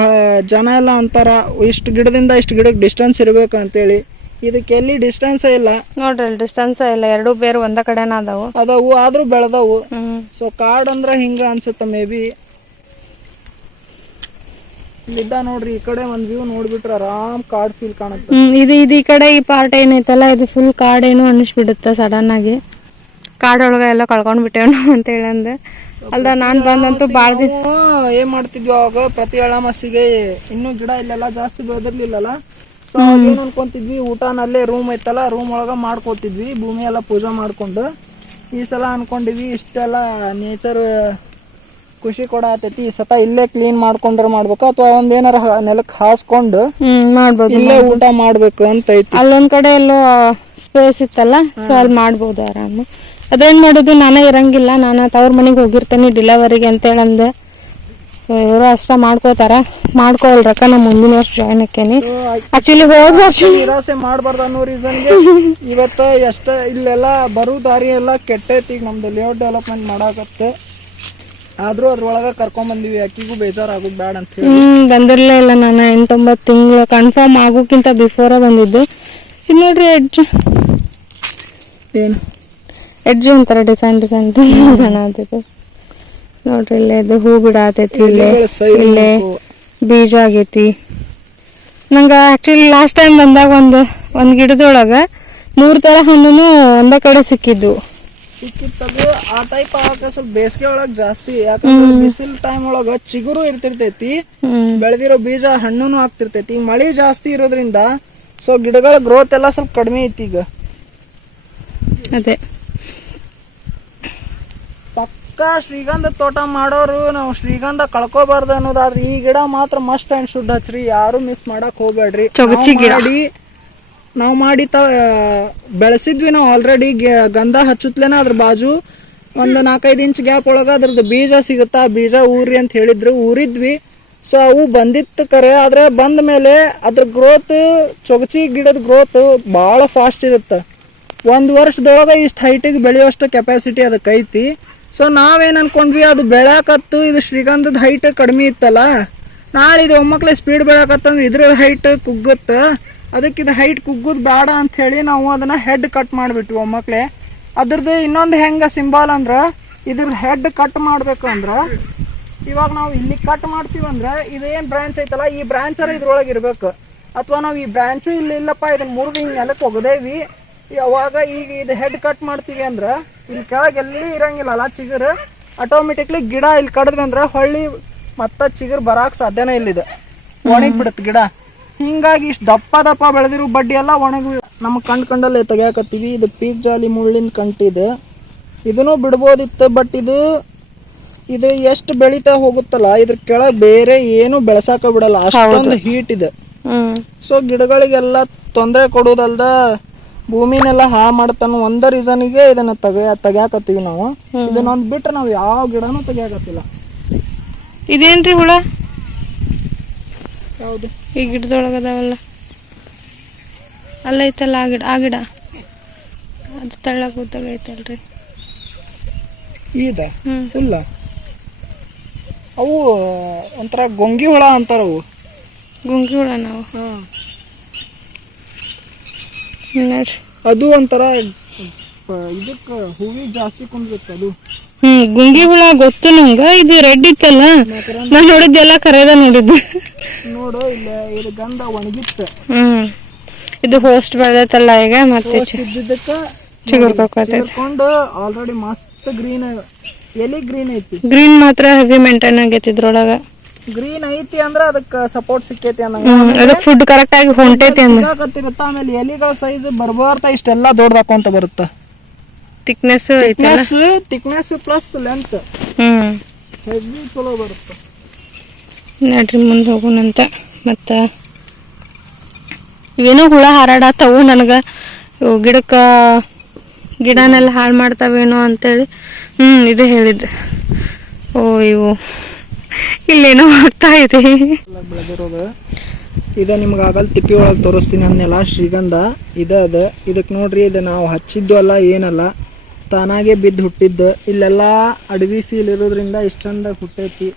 ಜನ ಎಲ್ಲ ಅಂತಾರ ಇಷ್ಟು ಗಿಡದಿಂದ ಇಷ್ಟು ಗಿಡಕ್ಕೆ ಡಿಸ್ಟೆನ್ಸ್ ಇರ್ಬೇಕು ಅಂತೇಳಿ. ಇದಕ್ಕೆ ಎಲ್ಲಿ ಡಿಸ್ಟೆನ್ಸ್ ಇಲ್ಲ ನೋಡ್ರಿ. ಡಿಸ್ಟೆನ್ಸ್ ಇಲ್ಲ, ಎರಡು ಬೇರೆ ಒಂದ ಕಡೆನ ಅದಾವು ಆದ್ರೂ ಬೆಳೆದವು. ಸೊ ಕಾಡ್ ಅಂದ್ರ ಹಿಂಗ ಅನ್ಸುತ್ತ ಮೇ ಬಿ. ಇಲ್ಲಿದ್ದ ನೋಡ್ರಿ ಈ ಕಡೆ ಒಂದ್ ವ್ಯೂ ನೋಡ್ಬಿಟ್ರ ಆರಾಮ್ ಕಾಡ್ ಫೀಲ್ ಕಾಣುತ್ತೆ. ಇದು ಈ ಕಡೆ ಈ ಪಾರ್ಟ್ ಏನೈತಲ್ಲ ಇದು ಫುಲ್ ಕಾಡ್ ಏನು ಅನಿಸ್ಬಿಡುತ್ತೆ ಸಡನ್ ಆಗಿ. ಕಾಡೊಳಗ ಎಲ್ಲ ಕಳ್ಕೊಂಡ್ ಬಿಟ್ಟೇವ್ ನಾವು ಅಂತ ಹೇಳಂದೆ. ಅಲ್ದ ನಾನ್ ಬಂದಂತೂ ಬಾಳ ಏನ್ ಮಾಡ್ತಿದ್ವಿ ಅವಾಗ ಪ್ರತಿ ಎಳ್ಳಮಾಸಿಗೆ. ಇನ್ನೂ ಗಿಡ ಇಲ್ಲೆಲ್ಲ ಜಾಸ್ತಿ ಬೆಳೆದಿರ್ಲಿಲ್ಲಲ್ಲ. ಸೊ ಏನ್ ಅನ್ಕೊಂತಿದ್ವಿ, ಊಟನಲ್ಲೇ ರೂಮ್ ಐತಲ್ಲ, ರೂಮ್ ಒಳಗ ಮಾಡ್ಕೋತಿದ್ವಿ. ಭೂಮಿ ಎಲ್ಲ ಪೂಜೆ ಮಾಡ್ಕೊಂಡು. ಈ ಸಲ ಅನ್ಕೊಂಡಿದ್ವಿ ಇಷ್ಟೆಲ್ಲ ನೇಚರ್ ಖುಷಿ ಕೊಡತೈತಿ. ಈ ಸತ ಇಲ್ಲೇ ಕ್ಲೀನ್ ಮಾಡ್ಕೊಂಡ್ರೆ ಮಾಡ್ಬೇಕು, ಅಥವಾ ಒಂದೇನಾರ ನೆಲಕ್ಕೆ ಹಾಸ್ಕೊಂಡು ಮಾಡ್ಬೋದು, ಇಲ್ಲೇ ಊಟ ಮಾಡ್ಬೇಕು ಅಂತ ಐತಿ. ಅಲ್ಲೊಂದ್ ಕಡೆ ಎಲ್ಲೋ ಸ್ಪೇಸ್ ಇತ್ತಲ್ಲ, ಸೊ ಅಲ್ಲಿ ಮಾಡ್ಬೋದು ಆರಾಮ. ಅದೇನ್ ಮಾಡುದು, ನಾನೇ ಇರಂಗಿಲ್ಲ, ನಾನು ತವ್ರ ಮನೆಗೆ ಹೋಗಿರ್ತೇನೆ ಡಿಲೆವರಿಗೆ ಅಂತ ಹೇಳಂದೆ. ಇವರು ಅಷ್ಟ ಮಾಡ್ಕೋತಾರ, ಮಾಡ್ಕೊಳ್ರಕ್ಕ ನಾ ಮುಂದಿನ ವರ್ಷ ಜಾಯ್ನ್ ಆಕೇನಿ. ಆಕ್ಚುಲಿ ಹೋದ ವರ್ಷ ನಿರಾಸೆ ಮಾಡ್ಬಾರ್ದು ಅನ್ನೋ ರೀಸನ್ಗೆ ಇವತ್ತ ಎಷ್ಟ ಇಲ್ಲೆಲ್ಲ ಬರೋ ದಾರಿ ಎಲ್ಲ ಕೆಟ್ಟೈತಿ. ಈಗ ನಮ್ದು ಲೇಔಟ್ ಡೆವಲಪ್ಮೆಂಟ್ ಮಾಡಾಕತ್ತೆ. ಆದ್ರೂ ಅದ್ರೊಳಗ ಕರ್ಕೊಂಡ್ ಬಂದಿವಿ. ಅಕ್ಕಿಗೂ ಬೇಜಾರಾಗೋದು ಬೇಡ ಅಂತ ಹೇಳಿ ಬಂದಿರ್ಲೇ ಇಲ್ಲ. ನಾನು 8-9 ತಿಂಗಳು ಕನ್ಫರ್ಮ್ ಆಗೋಕ್ಕಿಂತ ಬಿಫೋರ ಬಂದಿದ್ದು. ಇದು ನೋಡ್ರಿ ಎಡ್ಜ್ ಒಂಥರ ಡಿಸೈನ್ ಕಾಣತೈತಿ ನೋಡ್ರಿ. ಇಲ್ಲೇ ಇದು ಹೂ ಬಿಡತೈತಿ, ಇಲ್ಲೇ ಬೀಜ ಆಗೈತಿ. ನಂಗೆ ಆಕ್ಚುಲಿ ಲಾಸ್ಟ್ ಟೈಮ್ ಬಂದಾಗ ಒಂದ್ ಗಿಡದೊಳಗ 3 ತರ ಹಣ್ಣು ಒಂದೇ ಕಡೆ ಸಿಕ್ಕಿದ್ದು. ಸಿಕ್ಕಿತ್ತದು ಆ ಟೈಪ್ ಆಗ ಸ್ವಲ್ಪ ಬೇಸಿಗೆ ಒಳಗ್ ಜಾಸ್ತಿ, ಯಾಕಂದ್ರೆ ಬಿಸಿಲು ಟೈಮ್ ಒಳಗ ಚಿಗುರು ಇರ್ತಿರ್ತೈತಿ, ಬೆಳೆದಿರೋ ಬೀಜ ಹಣ್ಣುನು ಆಗ್ತಿರ್ತೈತಿ. ಮಳಿ ಜಾಸ್ತಿ ಇರೋದ್ರಿಂದ ಸೊ ಗಿಡಗಳ ಗ್ರೋತ್ ಎಲ್ಲ ಸ್ವಲ್ಪ ಕಡಿಮೆ ಐತಿ ಈಗ. ಅದೇ ಪಕ್ಕ ಶ್ರೀಗಂಧ ತೋಟ ಮಾಡೋರು ನಾವು ಶ್ರೀಗಂಧ ಕಳ್ಕೋಬಾರ್ದು ಅನ್ನೋದಾದ್ರೆ ಈ ಗಿಡ ಮಾತ್ರ ಮಸ್ಟ್ ಅಂಡ್ ಶುಡ್ ಹಚ್ರಿ, ಯಾರು ಮಿಸ್ ಮಾಡಕ್ ಹೋಗ್ಬೇಡ್ರಿ. ನಾವು ಮಾಡಿ ಬೆಳೆಸಿದ್ವಿ ನಾವು ಆಲ್ರೆಡಿ. ಗಂಧ ಹಚ್ಚುತ್ತಲೇನ ಅದ್ರ ಬಾಜು ಒಂದು 4-5 ಇಂಚ್ ಗ್ಯಾಪ್ ಒಳಗ ಅದ್ರದ್ದು ಬೀಜ ಸಿಗುತ್ತಾ, ಬೀಜ ಊರಿ ಅಂತ ಹೇಳಿದ್ರು, ಊರಿದ್ವಿ. ಸೊ ಅವು ಬಂದಿತ್ತು ಕರೆ, ಆದ್ರೆ ಬಂದ ಮೇಲೆ ಅದ್ರ ಗ್ರೋತ್, ಚೊಗಚಿ ಗಿಡದ ಗ್ರೋತ್ ಭಾಳ ಫಾಸ್ಟ್ ಇರುತ್ತೆ. 1 ವರ್ಷದೊಳಗೆ ಇಷ್ಟು ಹೈಟಿಗೆ ಬೆಳೆಯೋಷ್ಟು ಕೆಪಾಸಿಟಿ ಅದಕ್ಕೆ ಐತಿ. ಸೊ ನಾವೇನು ಅನ್ಕೊಂಡ್ವಿ, ಅದು ಬೆಳ್ಯಾಕತ್ತು, ಇದು ಶ್ರೀಗಂಧದ ಹೈಟ್ ಕಡಿಮೆ ಇತ್ತಲ್ಲ, ನಾಳೆ ಇದು ಒಮ್ಮಕ್ಳೆ ಸ್ಪೀಡ್ ಬೆಳ್ಯಾಕತ್ತಂದ್ರೆ ಇದ್ರ ಹೈಟ್ ಕುಗ್ಗುತ್ತೆ, ಅದಕ್ಕೆ ಇದು ಹೈಟ್ ಕುಗ್ಗೋದು ಬೇಡ ಅಂತ ಹೇಳಿ ನಾವು ಅದನ್ನ ಹೆಡ್ ಕಟ್ ಮಾಡಿಬಿಟ್ವಿ ಒಮ್ಮಕ್ಳೆ. ಅದ್ರದ್ದು ಇನ್ನೊಂದು ಹೆಂಗೆ ಸಿಂಬಲ್ ಅಂದ್ರೆ, ಇದ್ರದ್ದು ಹೆಡ್ ಕಟ್ ಮಾಡ್ಬೇಕು ಅಂದ್ರೆ ಇವಾಗ ನಾವು ಇಲ್ಲಿ ಕಟ್ ಮಾಡ್ತೀವಂದ್ರೆ ಇದೇನು ಬ್ರಾಂಚ್ ಐತಲ್ಲ, ಈ ಬ್ರಾಂಚರ ಇದ್ರೊಳಗೆ ಇರ್ಬೇಕು. ಅಥವಾ ನಾವು ಈ ಬ್ರಾಂಚು ಇಲ್ಲಪ್ಪ ಇದನ್ನ ಮುರಿದು ಹಿಂಗೆ ನೆಲಕ್ಕೆ ಒಗದೇವಿ, ಅವಾಗ ಈಗ ಇದು ಹೆಡ್ ಕಟ್ ಮಾಡ್ತೀವಿ ಅಂದ್ರೆ ಇಲ್ಲಿ ಕೆಳಗೆ ಎಲ್ಲಿ ಇರಂಗಿಲ್ಲಲ್ಲ ಚಿಗುರು, ಆಟೋಮೆಟಿಕ್ಲಿ ಗಿಡ ಇಲ್ಲಿ ಕಡಿದ್ವಿ ಅಂದ್ರೆ ಹೊಳ್ಳಿ ಮತ್ತೆ ಚಿಗುರು ಬರಾಕ್ ಸಾಧ್ಯನೇ ಇಲ್ಲಿದೆ, ಒಣಗಿ ಬಿಡುತ್ತೆ ಗಿಡ. ಹಿಂಗಾಗಿ ಇಷ್ಟು ದಪ್ಪ ಬೆಳೆದಿರೋ ಬಡ್ಡಿ ಎಲ್ಲ ಒಣಗಿ ನಮಗೆ ಕಂಡಲ್ಲೇ ತೆಗಿಯಾಕತ್ತೀವಿ. ಇದು ಪೀಕ್ ಜಾಲಿ ಮುಳ್ಳಿನ ಕಂಟಿದೆ, ಇದನ್ನು ಬಿಡ್ಬೋದಿತ್ತು, ಬಟ್ ಇದು ಎಷ್ಟು ಬೆಳೀತಾ ಹೋಗುತ್ತಲ್ಲ ಇದ್ರ ಕೆಳಗೆ ಬೇರೆ ಏನು ಬೆಳೆಸಾಕ ಬಿಡಲ್ಲ, ಅಷ್ಟೊಂದು ಹೀಟ್ ಇದೆ. ಸೊ ಗಿಡಗಳಿಗೆಲ್ಲ ತೊಂದರೆ ಕೊಡೋದಲ್ದ ಭೂಮಿನೆಲ್ಲ ಹಾಳು ಮಾಡ್ತಾನ ಒಂದ ರೀಸನ್ಗೆ ಇದನ್ನ ತೆಗಿಯಾಕತ್ತೀವಿ ನಾವು. ಇದನ್ನೊಂದು ಬಿಟ್ರೆ ನಾವು ಯಾವ ಗಿಡನೂ ತೆಗಿಯಾಕತ್ತಿಲ್ಲ. ಇದೇನ್ರಿ ಹುಳ? ಯಾವುದು? ಈ ಗಿಡದೊಳಗದಾವಲ್ಲ, ಅಲ್ಲೈತಲ್ಲ ಆ ಗಿಡ ಅದು ತಳ್ಳಗ ಗೊತ್ತಾಗೈತಲ್ರಿ. ಈದ ಇಲ್ಲ, ಅವು ಒಂಥರ ಗೊಂಗಿ ಹುಳ ಅಂತಾರ, ಅವು ಗುಂಗಿ ಹುಳ. ನಾವು ಅದು ಒಂಥರ ಇದಕ್ಕ ಹೂವಿಗೆ ಜಾಸ್ತಿ ಕುಂದಿರುತ್ತೆ ಅದು. ಗುಂಗಿ ಹುಳ ಗೊತ್ತು ನಂಗ. ಇದು ರೆಡ್ ಇತ್ತಲ್ಲ, ನಾನು ನೋಡಿದ್ದೆಲ್ಲ ಕರೆದ ನೋಡಿದ್ದು. ನೋಡು ಇಲ್ಲ, ಇದು ಗಂಧ ಒಣಗಿತ್ತು. ಇದು ಹೋಸ್ಟ್ ಬೆಳೆದತ್ತಲ್ಲ ಈಗ, ಮತ್ತೆ ಚಿಗುರ್ಕೊಂಡು ಆಲ್ರೆಡಿ ಮಸ್ತ್ ಗ್ರೀನ್, ಎಲಿ ಗ್ರೀನ್ ಐತಿ. ಗ್ರೀನ್ ಮಾತ್ರ ಹೆವಿ ಮೇಂಟೈನ್ ಆಗೈತಿ ಇದ್ರೊಳಗ. ಗ್ರೀನ್ ಐತಿ ಅಂದ್ರ ಅದಕ್ಕೆ ಸಪೋರ್ಟ್ ಸಿಕ್ಕೈತಿ ಅದಕ್ಕೆ ಫುಡ್ ಕರೆಕ್ಟ್ ಆಗಿ ಹೊಂಟೈತಿ ಸಿಕ್ಕಾಕತ್ತಿರತ್ತ. ಆಮೇಲೆ ಎಲಿಗಳ ಸೈಜ್ ಬರ್ಬಾರ್ದ ಇಷ್ಟೆಲ್ಲ ದೊಡ್ಡದಾಕೊಂತ ಬರುತ್ತ. ಥಿಕ್ನೆಸ್ ಪ್ಲಸ್ ಲೆಂತ್ ಹೆವಿ ಚಲೋ ಬರುತ್ತೆ. ನಡ್ರಿ ಮುಂದೆ ಹೋಗೋಣಂತ. ಮತ್ತ ಇವೇನೋ ಹುಳ ಹಾರಾಡತ್ತವು ನನಗೆ, ಗಿಡನೆಲ್ಲ ಹಾಳು ಮಾಡ್ತಾವೇನೋ ಅಂತೇಳಿ ಇದು ಹೇಳಿದ್ದು. ಓ ಇವು ಇಲ್ಲೇನೋ ಆಗ್ತಾ ಇದೆ. ಬೆಳೆದಿರೋದು ಇದೆ, ನಿಮ್ಗೆ ಆಗಲ್ ತಿಪ್ಪಿ ಒಳಗೆ ತೋರಿಸ್ತೀನಿ ಅನ್ನೆಲ್ಲ ಶ್ರೀಗಂಧ ಇದೆ. ಇದಕ್ಕೆ ನೋಡ್ರಿ, ಇದು ನಾವು ಹಚ್ಚಿದ್ದು ಅಲ್ಲ ಏನಲ್ಲ, ತಾನಾಗೆ ಬಿದ್ದು ಹುಟ್ಟಿದ್ದು. ಇಲ್ಲೆಲ್ಲ ಅಡವಿ ಫೀಲ್ ಇರೋದ್ರಿಂದ ಇಷ್ಟೊಂದು ಹುಟ್ಟೈತಿ.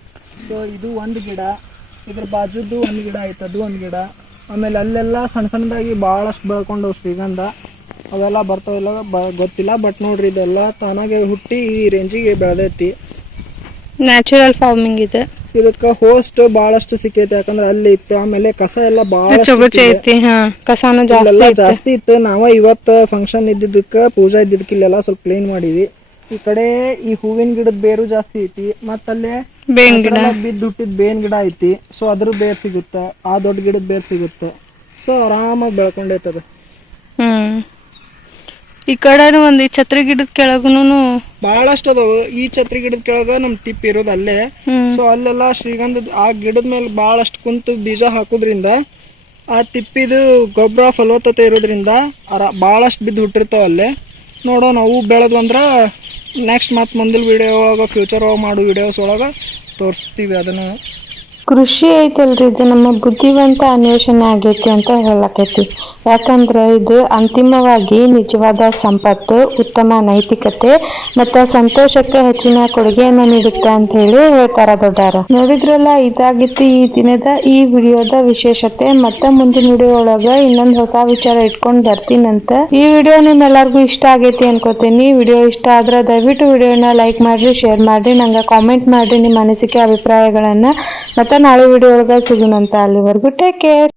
ಸೊ ಇದು ಒಂದು ಗಿಡ, ಇದ್ರ ಬಾಜುದ್ದು ಒಂದು ಗಿಡ ಐತೆ, ಅದು ಒಂದು ಗಿಡ. ಆಮೇಲೆ ಅಲ್ಲೆಲ್ಲ ಸಣ್ಣದಾಗಿ ಭಾಳಷ್ಟು ಬೆಳ್ಕೊಂಡು ಶ್ರೀಗಂಧ ಅವೆಲ್ಲ ಬರ್ತಾವಿಲ್ಲ ಗೊತ್ತಿಲ್ಲ, ಬಟ್ ನೋಡ್ರಿ ಇದೆಲ್ಲ ತಾನಾಗೆ ಹುಟ್ಟಿ ಈ ರೇಂಜಿಗೆ ಬೆಳೆದೈತಿ. ನ್ಯಾಚುರಲ್ ಫಾರ್ಮಿಂಗ್ ಇದೆ. ಇದಕ್ಕೆ ಹೋಸ್ಟ್ ಬಹಳಷ್ಟು ಸಿಕ್ಕೈತಿ, ಯಾಕಂದ್ರೆ ಅಲ್ಲಿ ಇತ್ತು. ಆಮೇಲೆ ಕಸ ಎಲ್ಲ ಬಹಳ ಜಾಸ್ತಿ ಇತ್ತು. ನಾವ ಇವತ್ತು ಫಂಕ್ಷನ್ ಇದ್ದಿದ್ದಕ್ಕೆ, ಪೂಜಾ ಇದ್ದಿದ್ದಕ್ಕೆ ಇಲ್ಲೆಲ್ಲ ಸ್ವಲ್ಪ ಕ್ಲೀನ್ ಮಾಡಿವಿ. ಈ ಕಡೆ ಈ ಹೂವಿನ ಗಿಡದ ಬೇರು ಜಾಸ್ತಿ ಐತಿ, ಮತ್ತಲ್ಲೇ ಬಿದ್ದು ಹುಟ್ಟಿದ ಬೇನ್ ಗಿಡ ಐತಿ. ಸೊ ಅದ್ರ ಬೇರ್ ಸಿಗುತ್ತೆ, ಆ ದೊಡ್ಡ ಗಿಡದ ಬೇರ್ ಸಿಗುತ್ತೆ. ಸೊ ಆರಾಮಾಗಿ ಬೆಳ್ಕೊಂಡೈತದ. ಈ ಕಡೆ ಒಂದ್ ಛತ್ರಿ ಗಿಡದ ಕೆಳಗುನು ಬಹಳಷ್ಟು ಅದಾವ. ಈ ಛತ್ರಿ ಗಿಡದ ಕೆಳಗ ನಮ್ ತಿಪ್ಪಿ ಇರೋದು ಅಲ್ಲೇ. ಸೊ ಅಲ್ಲೆಲ್ಲ ಶ್ರೀಗಂಧದ ಆ ಗಿಡದ ಮೇಲೆ ಬಹಳಷ್ಟು ಕುಂತು ಬೀಜ ಹಾಕೋದ್ರಿಂದ ಆ ತಿಪ್ಪಿದು ಗೊಬ್ಬರ ಫಲವತ್ತತೆ ಇರೋದ್ರಿಂದ ಬಹಳಷ್ಟು ಬಿದ್ದು ಹುಟ್ಟಿರ್ತಾವ ಅಲ್ಲೇ. ನೋಡೋಣ, ಅವು ಬೆಳೆದ್ವಂದ್ರ ನೆಕ್ಸ್ಟ್ ಮತ್ತೆ ಮುಂದಿನ ವಿಡಿಯೋ ಒಳಗ, ಫ್ಯೂಚರ್ ಒಳಗೆ ಮಾಡೋ ವಿಡಿಯೋಸ್ ಒಳಗೆ ತೋರಿಸ್ತೀವಿ ಅದನ್ನು. ಕೃಷಿ ಐತಲ್ರಿ, ಇದು ನಮ್ಮ ಬುದ್ಧಿವಂತ ಅನ್ವೇಷಣೆ ಆಗೈತಿ ಅಂತ ಹೇಳಕೈತಿ. ಯಾಕಂದ್ರೆ ಇದು ಅಂತಿಮವಾಗಿ ನಿಜವಾದ ಸಂಪತ್ತು, ಉತ್ತಮ ನೈತಿಕತೆ ಮತ್ತು ಸಂತೋಷಕ್ಕೆ ಹೆಚ್ಚಿನ ಕೊಡುಗೆಯನ್ನು ನೀಡುತ್ತೆ ಅಂತ ಹೇಳಿ ಹೇಳ್ತಾರ ದೊಡ್ಡಾರ. ನೋಡಿದ್ರಲ್ಲ, ಇದಾಗಿತ್ತು ಈ ದಿನದ ಈ ವಿಡಿಯೋದ ವಿಶೇಷತೆ. ಮತ್ತೆ ಮುಂದಿನ ವಿಡಿಯೋ ಒಳಗ ಇನ್ನೊಂದು ಹೊಸ ವಿಚಾರ ಇಟ್ಕೊಂಡು ಬರ್ತೀನಂತ. ಈ ವಿಡಿಯೋ ನಿಮ್ಮೆಲ್ಲರಿಗೂ ಇಷ್ಟ ಆಗೈತಿ ಅನ್ಕೋತೀನಿ. ವಿಡಿಯೋ ಇಷ್ಟ ಆದ್ರೆ ದಯವಿಟ್ಟು ವಿಡಿಯೋನ ಲೈಕ್ ಮಾಡ್ರಿ, ಶೇರ್ ಮಾಡ್ರಿ, ನಂಗೆ ಕಾಮೆಂಟ್ ಮಾಡ್ರಿ ನಿಮ್ಮ ಅನಿಸಿಕೆ ಅಭಿಪ್ರಾಯಗಳನ್ನ. ಮತ್ತೆ ನಾಳೆ ವಿಡಿಯೋ ಒಳಗೆ ಸಿಗೋಣಂತ. ಅಲ್ಲಿವರೆಗೂ ಟೇಕ್ ಕೇರ್.